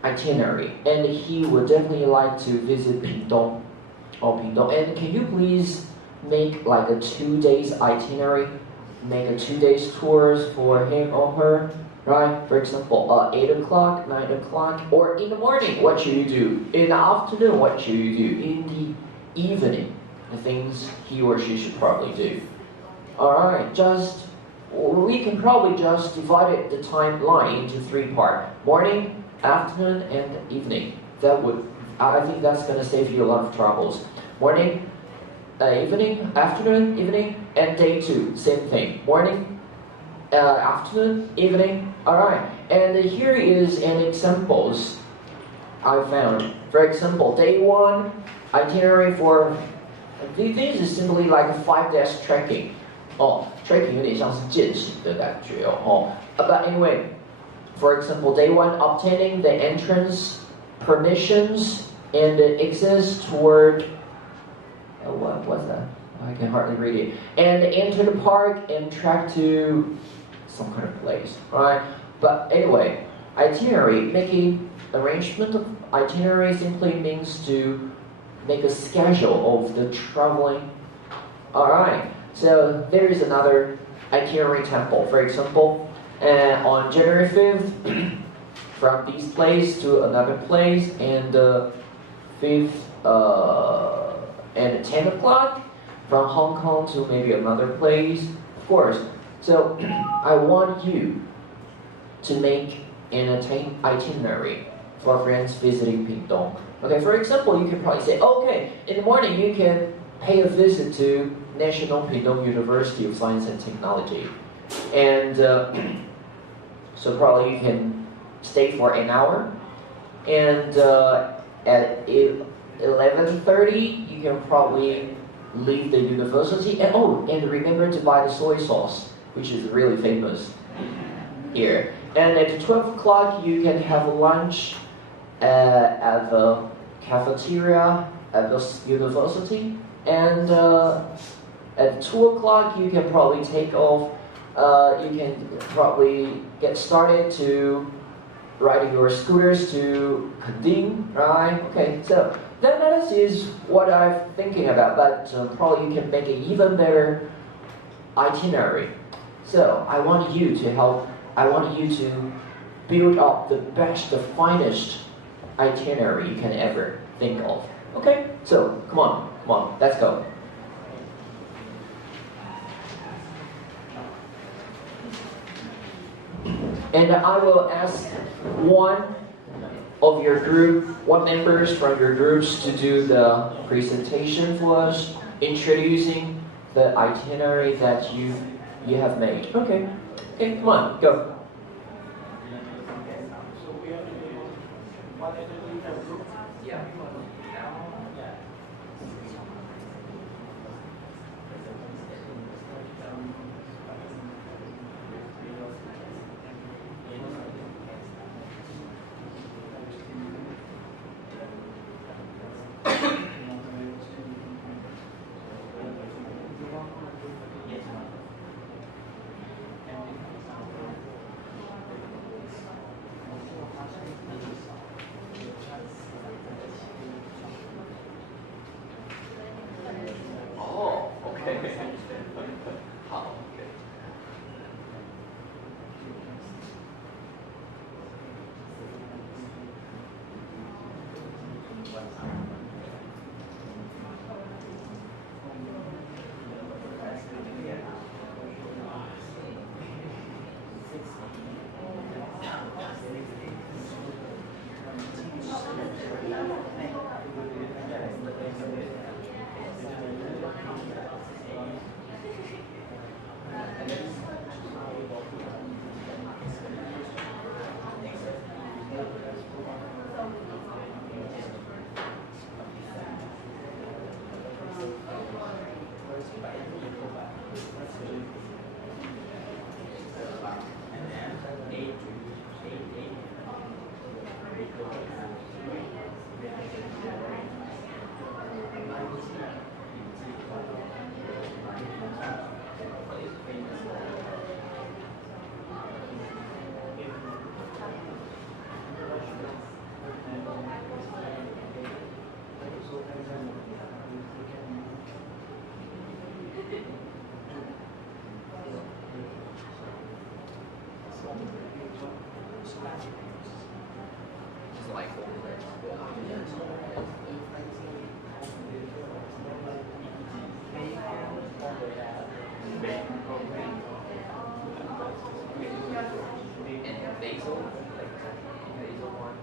itinerary, and he would definitely like to visit Pingdong. And can you please make like a 2 days itinerary? Make a 2 days tours for him or her, right? For example, 8 o'clock, 9 o'clock, or in the morning, what should you do? In the afternoon, what should you do? In the evening, the things he or she should probably do. Alright, we can probably just divide the timeline into 3 parts. Morning, afternoon, and evening. I think that's going to save you a lot of troubles. Morning, evening, afternoon, evening, and day 2, same thing. Morning, afternoon, evening. Alright, and here is an examples I found. For example, day 1, itinerary for, this is simply like a 5-dash trekking. Trekking 有点像是健行的感觉But anyway, for example, day 1, obtaining the entrance permissions and the access toward what's that? I can hardly read it. And enter the park and track to some kind of place, right? But anyway, itinerary, making arrangement of itinerary simply means to make a schedule of the traveling. Alright, so there is another itinerary temple. For example, on January 5th, from this place to another place, and 5th and 10 o'clock, from Hong Kong to maybe another place, of course. So I want you to make an itinerary for friends visiting Pingdong. Okay, for example, you can probably say, okay, in the morning you can pay a visit to National Pingdong University of Science and Technology. And so probably you can stay for an hour. And at 11:30, you can probably leave the university. And remember to buy the soy sauce, which is really famous here. And at 12 o'clock, you can have lunch at the cafeteria at the university. And at 2 o'clock, you can probably take off. You can probably get started to riding your scooters to Kending, right? Okay, so that is what I'm thinking about, but probably you can make an even better itinerary. So I want you to help. I want you to build up the best, the finest itinerary you can ever think of. Okay, so come on, let's go. And I will ask one members from your groups to do the presentation for us, introducing the itinerary that you have made. Okay, come on, go. Yeah. Just like and basil, like basil one.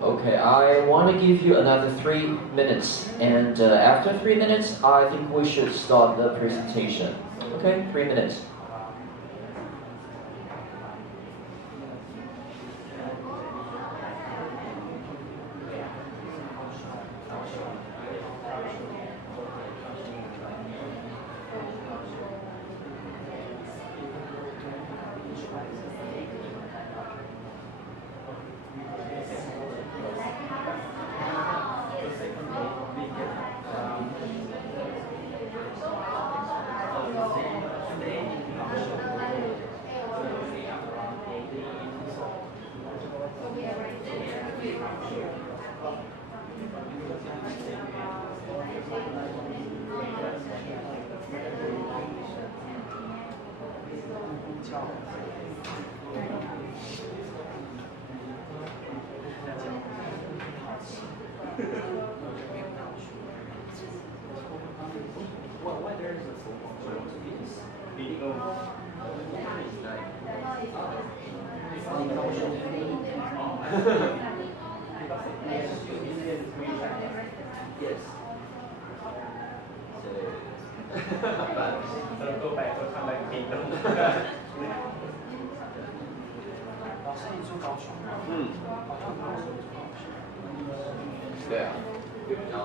Okay, I want to give you another 3 minutes, and after 3 minutes, I think we should start the presentation. Okay, 3 minutes. Yes. But go back to come back kingdom. 老师，你住高雄吗？好像高雄住高雄。对啊。然后。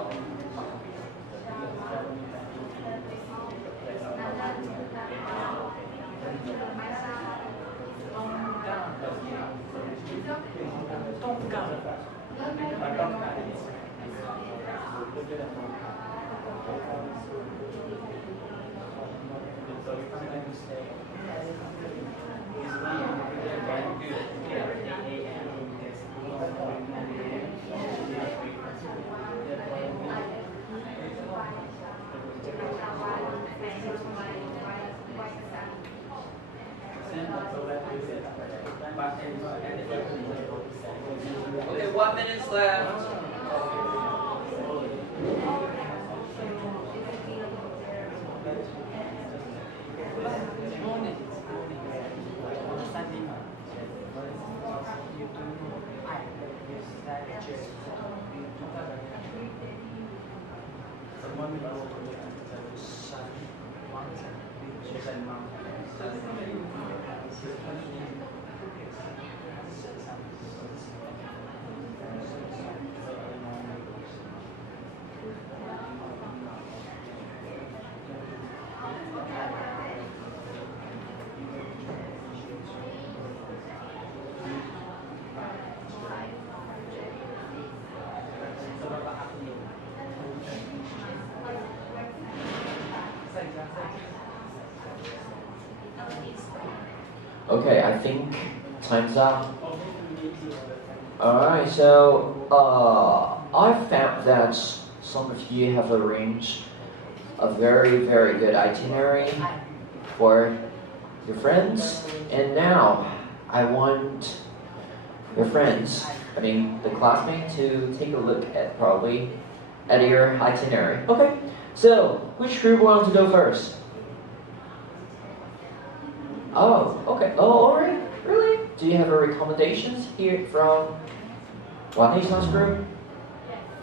东港。Okay, 1 minute left. Okay, I think time's up. Alright, so I found that some of you have arranged a very, very good itinerary for your friends, and now I want your friends, I mean the classmates, to take a look at your itinerary. Okay, so which group wants to go first? Oh, okay. Oh, alright. Really? Do you have a recommendations here from Juanita's group?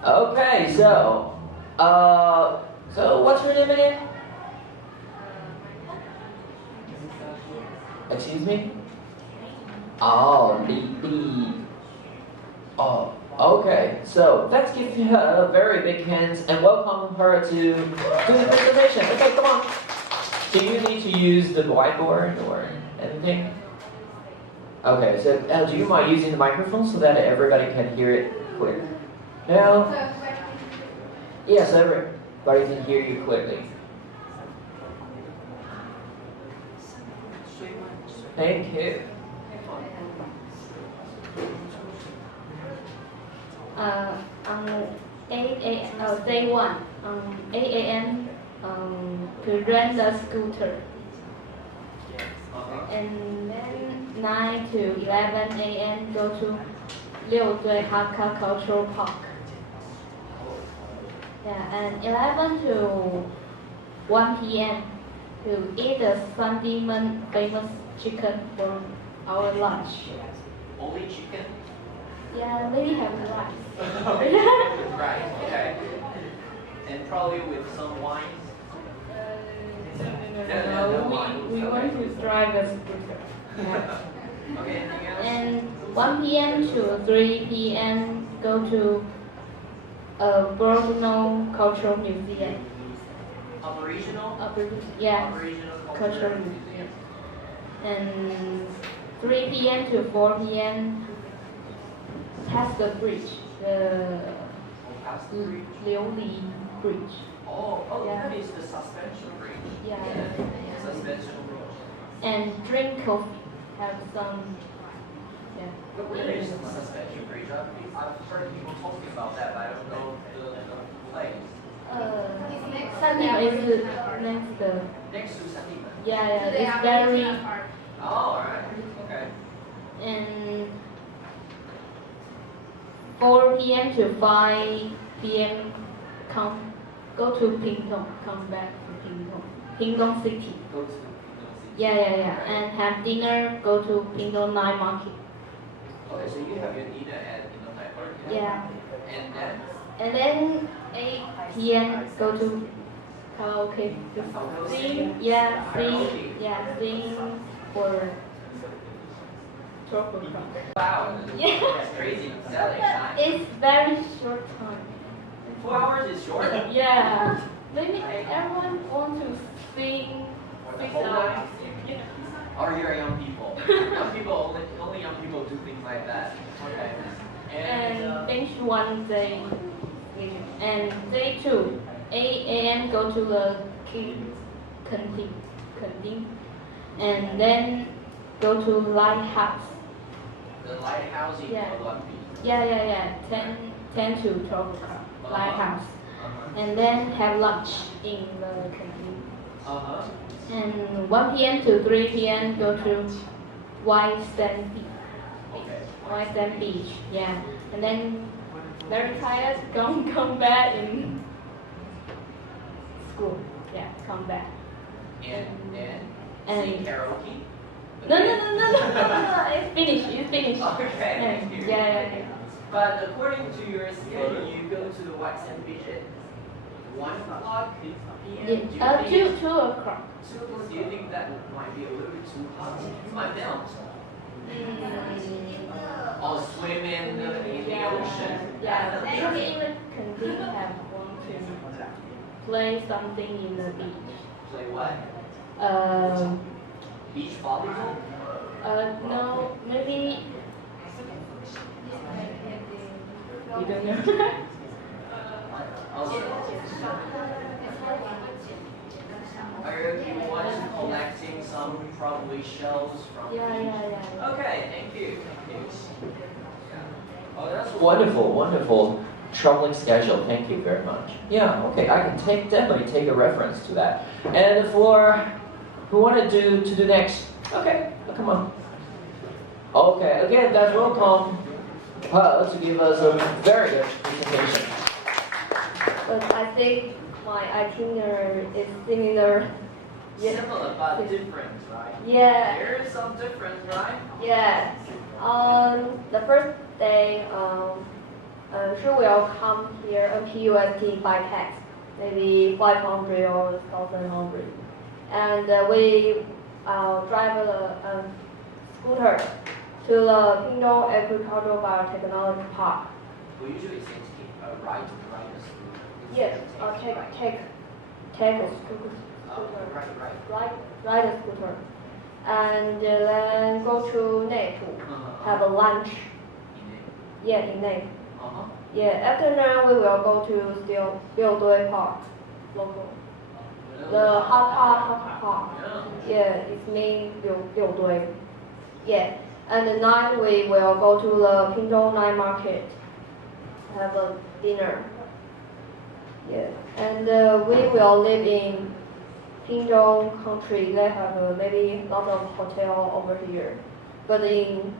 Okay, so what's your name again? Excuse me? Oh, Lily. Oh, okay. So let's give her a very big hand and welcome her to do the presentation. Okay, come on. Do you need to use the whiteboard or anything? Okay, so do you mind using the microphone so that everybody can hear it clearly? No? Yes, everybody can hear you clearly. Thank you. On day 1, 8 a.m. To rent a scooter. And then 9 to 11 a.m. go to 6岁 Hakka Cultural Park. Yeah, and 11 to 1 p.m. to eat the Sandyman famous chicken for our lunch. Only chicken? Yeah, maybe have rice. Right, okay. And probably with some wine? No, we want to drive a scooter. Yeah. Okay, anything else? And 1 p.m. to 3 p.m. go to Brno Cultural Museum. Aboriginal? Yeah, Aboriginal Cultural Museum. And 3 p.m. to 4 p.m. past the bridge, the Liuli Bridge. Oh, Yeah. that is the suspension bridge. Yeah. Suspension bridge. And drink coffee, have some. Yeah. But where is the suspension bridge? I've heard people talking about that, but I don't know the place. Sandyman is next. Next to Sandyman. Yeah, it's very. Oh, alright. Okay. And 4 p.m. to 5 p.m. Go to Pingtung, come back to Pingtung City. Go to Yeah, and have dinner, go to Pingtung Night Market. Okay, so you have your dinner at night market. Yeah. And then? And then 8 p.m. go to karaoke. Sing, sing for tropical. Wow, Yeah. that's crazy. That's nice. It's very short time. 2 hours is short. Yeah. Maybe everyone want to sing. The whole night. Or you're young people. Young people, only young people do things like that. Okay. And finish one day. And day 2, 8 a.m. go to the canteen. And then go to lighthouse. The lighthouse in Columbia. Yeah. 10 to 12 o'clock. Lighthouse. And then have lunch in the canteen. And 1 p.m. to 3 p.m. go to White Sand Beach. Okay. White Sand Beach, yeah. And then very tired, come back in school. Yeah, come back. And And karaoke? no, it's finished. Okay, thank you. Yeah. But according to your schedule, you go to the White Sand Beach at 1 o'clock p.m. Yeah, 2 o'clock. Do you think that might be a little bit too hot? Might melt. Or swim in the ocean. Yeah, maybe even canteen have want to play something in the beach. Play what? Beach volleyball? No, maybe. You don't know. Are you collecting some probably shells from Yeah. Okay, thank you. Oh, that's wonderful, wonderful traveling schedule. Thank you very much. Yeah, okay, I can definitely take a reference to that. And for who wanted to do next? Okay, come on. Okay, again, that's welcome. To give us a very good presentation. But I think my itinerary is similar. Similar but different, right? Yeah. There is some difference, right? Yeah. On the first day, she will come here NPUST by tax, maybe 500 or 1,100, and we drive a scooter to the Pingdong Agricultural Biotechnology Park. We usually say ride a scooter. Yes, take a scooter. Ride a scooter, and then go to Nate to have a lunch. Yeah, in Nate. Yeah, after that we will go to Liudui Park, local. The hot park. Yeah, it's named Liudui. Yeah, and at night we will go to the Pingdong night market, have a dinner. Yeah, and we will live in Pingdong country. They have maybe lots of hotel over here, but in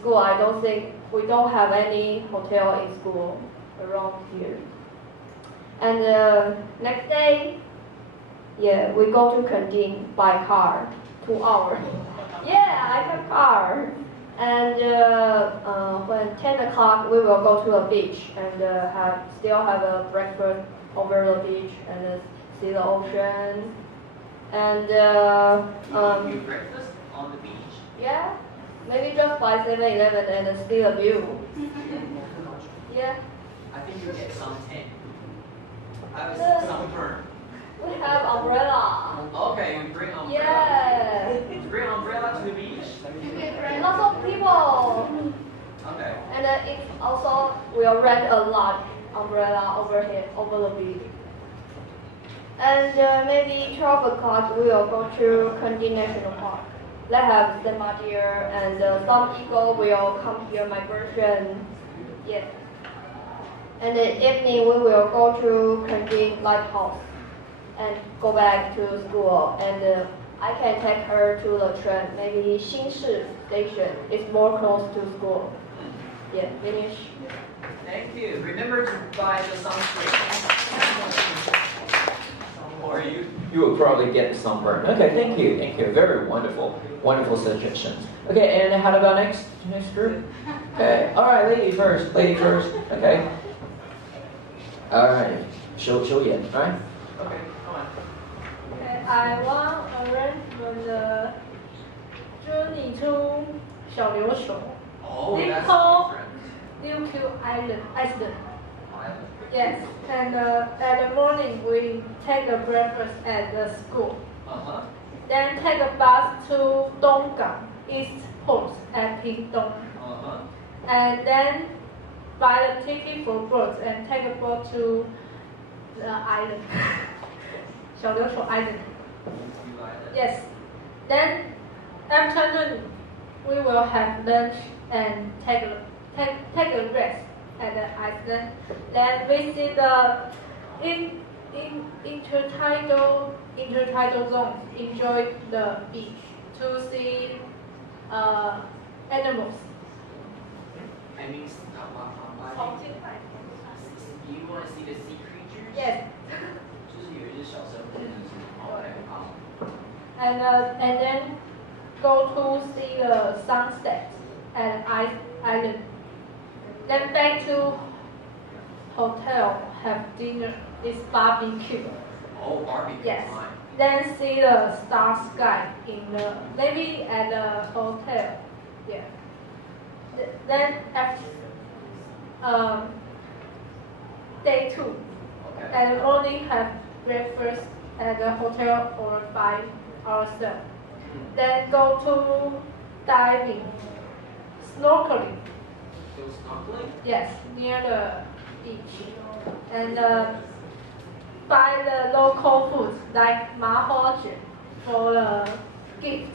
school I don't think we don't have any hotel in school around here. And next day, yeah, we go to Kending by car, 2 hours. Yeah, I have car. And when 10 o'clock, we will go to a beach and still have a breakfast over the beach and see the ocean. And you breakfast on the beach? Yeah, maybe just by 7-Eleven and see the view. Yeah. I think you get some tan. I was sunburn. We have umbrella. Okay, you bring umbrella. Yeah. You bring umbrella to the beach? Lots of people. Okay. And it also will rent a large umbrella over here, over the beach. And maybe 12 o'clock we will go to Kending National Park. They have samba deer and some eagle will come here migration. Yeah. And in the evening we will go to Kending Lighthouse and go back to school. And I can take her to the train, maybe Xinshi station. It's more close to school. Yeah, finish. Thank you. Remember to buy the sunscreen. Or you will probably get sunburn. Okay, thank you. Very wonderful suggestions. Okay, and how about next group? Okay, all right, lady first. Okay. All right, show演, right? Okay, come on. Okay, I want a rent the journey to 小琉球. Oh, they that's call different. Liu Island. Yes, and at the morning we take a breakfast at the school. Then take a bus to Donggang, East Port at Pingdong. And then buy the ticket for boat and take a boat to the island, 小琉球 Island. Yes. Then afternoon we will have lunch and take a rest at the island. Then visit the intertidal zone. Enjoy the beach to see animals. I mean, you want to see the sea creatures? Yes. 就是有一只小生物。Okay, And then go to see the sunset at island. Then back to hotel, have dinner. It's barbecue. Oh, barbecue. Yes. Fine. Then see the star sky maybe at the hotel. Yeah. Then after day 2. Okay. At the morning have breakfast at the hotel or by ourselves. Then go to diving, snorkeling. Go snorkeling? Yes, near the beach. And buy the local food like mahoje for the gift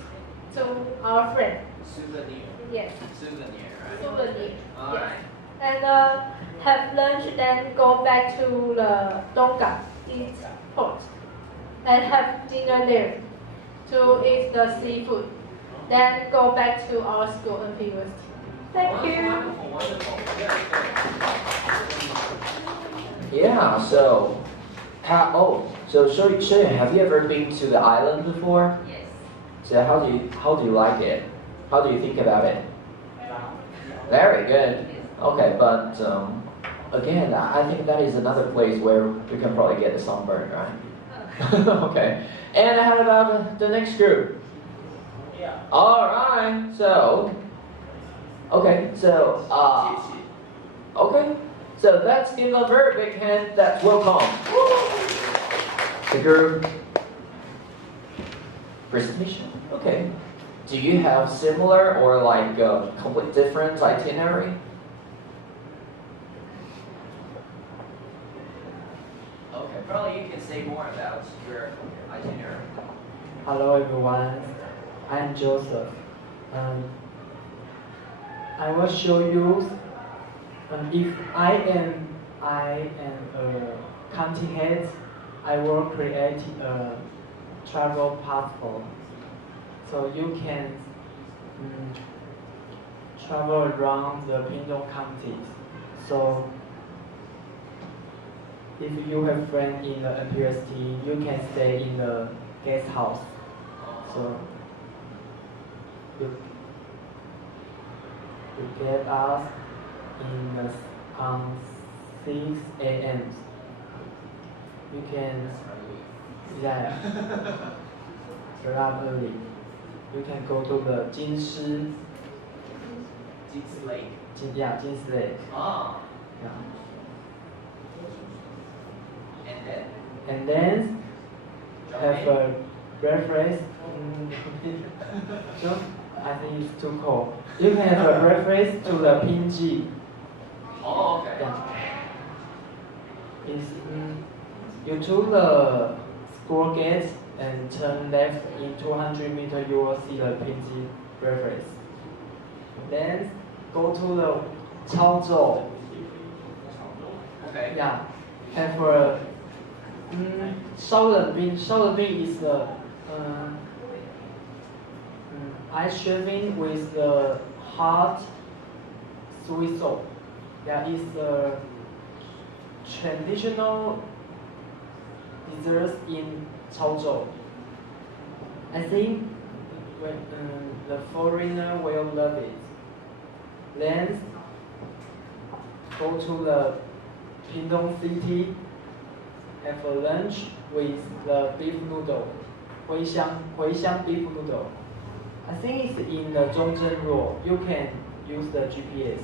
to our friend. Souvenir. Yes. Souvenir, right? Souvenir. All Yes. right. And have lunch, then go back to the Tonga, eat port, and have dinner there to eat the seafood. Then go back to our school, NPUST. Thank you. Wonderful, wonderful. Very good. Yeah, so, Shoyan, have you ever been to the island before? Yes. So how do you like it? How do you think about it? Very good. Okay, but again, I think that is another place where we can probably get the sunburn, right? Okay. And how about the next group? Yeah. All right. So, okay. So, okay. So let's give a very big hand. That's welcome. The group presentation. Okay. Do you have similar or like a complete different itinerary? Okay, probably you can say more about your itinerary. Hello everyone, I'm Joseph. I will show you if I am a county head, I will create a travel passport. So you can travel around the Pindong County. So if you have friends in the NPUST, you can stay in the guest house. So you get us on 6 a.m. You can arrive early. You can go to the Jinshi Lake. Jinshi Lake. Ah. Yeah. And then have a breakfast. So I think it's too cold. You can have a breakfast to the Pinji. Oh, okay. Yeah. You to the school gate and turn left in 200 meters, you will see the Pinji breakfast. Then go to the Chaozhou. Okay. Yeah. Have a 烧冷冰. 烧冷冰 is the ice shaving with the hot sweet sauce. Yeah, it's a traditional dessert in Chaozhou. I think the foreigner will love it. Then go to the Pindong city, have a lunch with the beef noodle, 茴香 beef noodle. I think it's in the Zhongzhen Road. You can use the GPS.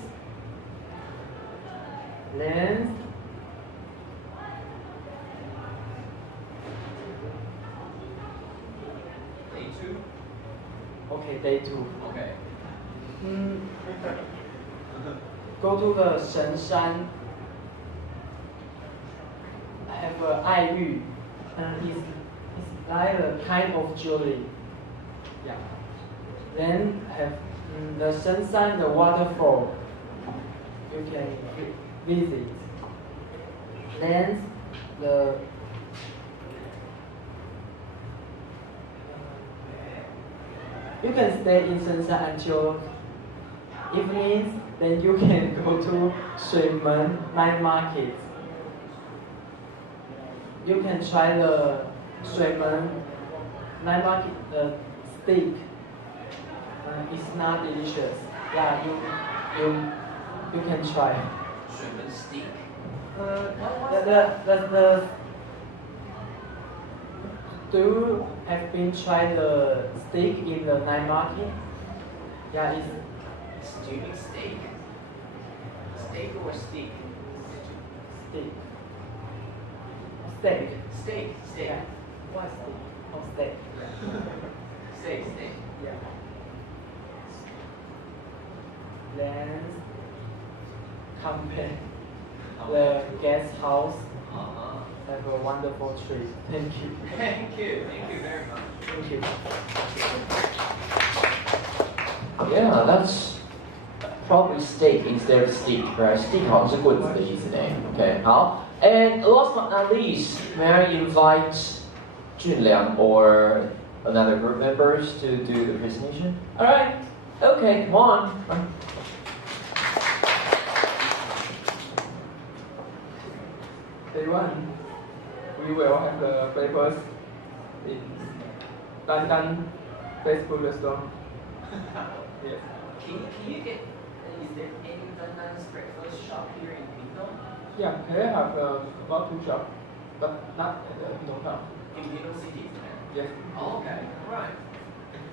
Then Day 2? okay, day 2. Okay. Go to the Shenshan. Have a 爱玉. It's like a kind of jewelry. Yeah. Then have the Shenshan, the waterfall. You can visit. Then you can stay in Shenshan until evening. Then you can go to Shuimen night market. You can try the Shuimen night market steak. It's not delicious. Yeah, you can try. Shuimen steak. Do you have been tried the steak in the night market? Yeah, it's. Do you mean steak? Steak or steak? Steak. Steak. Steak. Steak. Yeah. What steak? Oh, steak. Steak. Yeah. Then come back the guest house. have a wonderful trip. Thank you. Thank you. Thank you very much. Thank you. Yeah, that's probably steak instead of steak, right? Steak 好像是棍子的意思呢。Okay, 好。And last but not least, may I invite Jun Liang or another group members to do the presentation? All right. Okay, come on. Day one, we will have the breakfast in London Facebook restaurant. Yes. Can you get, is there any London's breakfast shop here in Pingdong? Yeah, they have about 2 shops, but not at the Pingdong town. In Pingdong City? Yes. Oh, okay, right.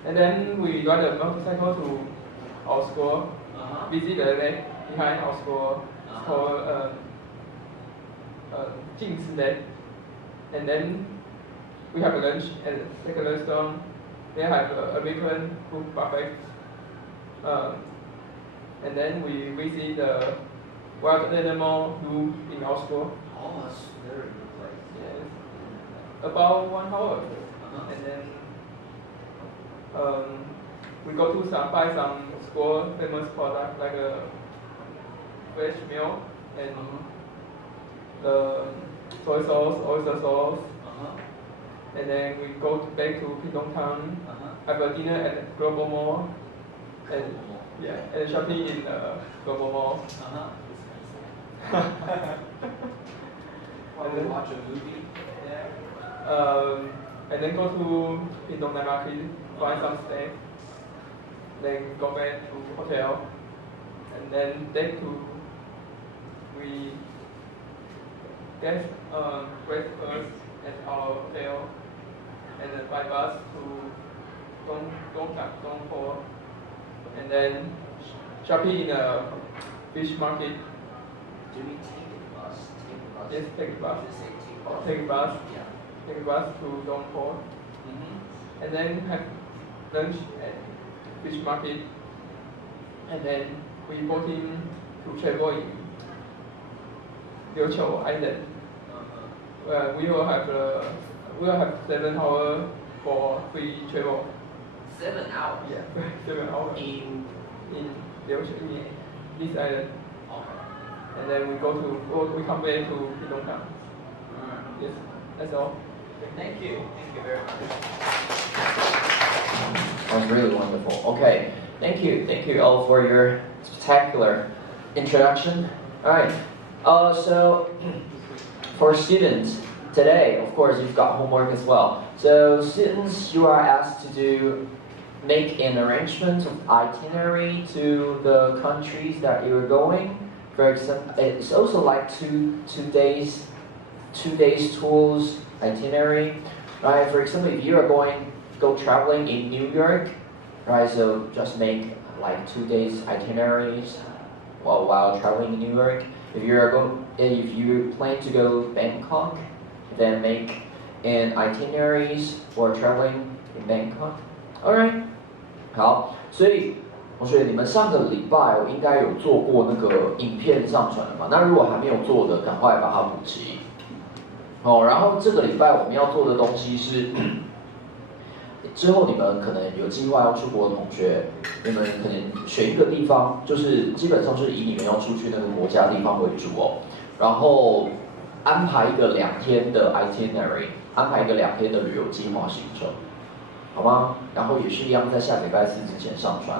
And then we ride a motorcycle to our school, visit the lake behind our school. It's called Jingsi Lake. And then we have a lunch at the second restaurant. They have a American food buffet. And then we visit the wild animal zoo in our school. Oh, that's a very good place. Yes. About 1 hour. And then we go to buy some school famous product like a fresh milk and the soy sauce, oyster sauce. And then we go back to Pingdong town, have a dinner at Global Mall, and and shopping in Global Mall. And then watch a movie there. And then go to Pingdong Night Market, buy some steak, then go back to hotel, and then we get breakfast at our hotel, and then by bus to Dongpo, and then shopping in a fish market. Do we take a bus? Yes, take a bus. Just say take a bus. Take a bus. Yeah. Take a bus to Dongpo, and then have lunch at fish market, and then we boating to travel in Liuqiu Island. We will have 7 hours for free travel. 7 hours? Yeah, 7 hours. In Liuqiu, in this island. Okay. And then we come back to Pingdong town. Yes, that's all. Thank you. Thank you very much. That was really wonderful. Okay, thank you all for your spectacular introduction. All right, so for students today, of course, you've got homework as well. So students, you are asked to make an arrangement of itinerary to the countries that you are going. For example, it's also like two days tours itinerary, right? For example, if you are go traveling in New York, right? So just make like 2 days itineraries while traveling in New York. If you plan to go Bangkok, then make an itineraries for traveling in Bangkok. All right. 好，所以同学，你们上个礼拜应该有做过那个影片上传了嘛？那如果还没有做的，赶快把它补齐。然后这个礼拜我们要做的东西是，之后你们可能有计划要出国的同学，你们可能选一个地方，就是基本上是以你们要出去那个国家地方为主哦，然后安排一个2天的 itinerary， 安排一个2天的旅游计划行程，好吗？然后也是一样在下礼拜4之前上传。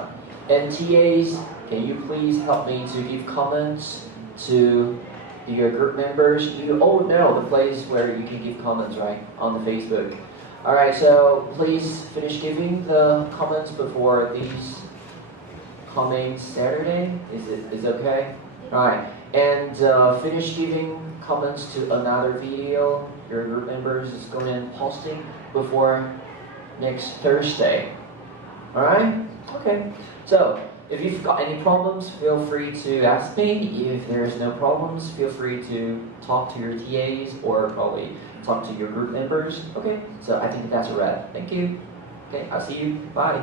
And TAs, can you please help me to give comments to your group members? You all know the place where you can give comments, right? On the Facebook. Alright, so please finish giving the comments before these coming Saturday. Is okay? Alright, and finish giving comments to another video your group members is going to posting before next Thursday. Alright? Okay. So, if you've got any problems, feel free to ask me. If there's no problems, feel free to talk to your TAs or probably talk to your group members. Okay, so I think that's a wrap. Thank you. Okay, I'll see you. Bye.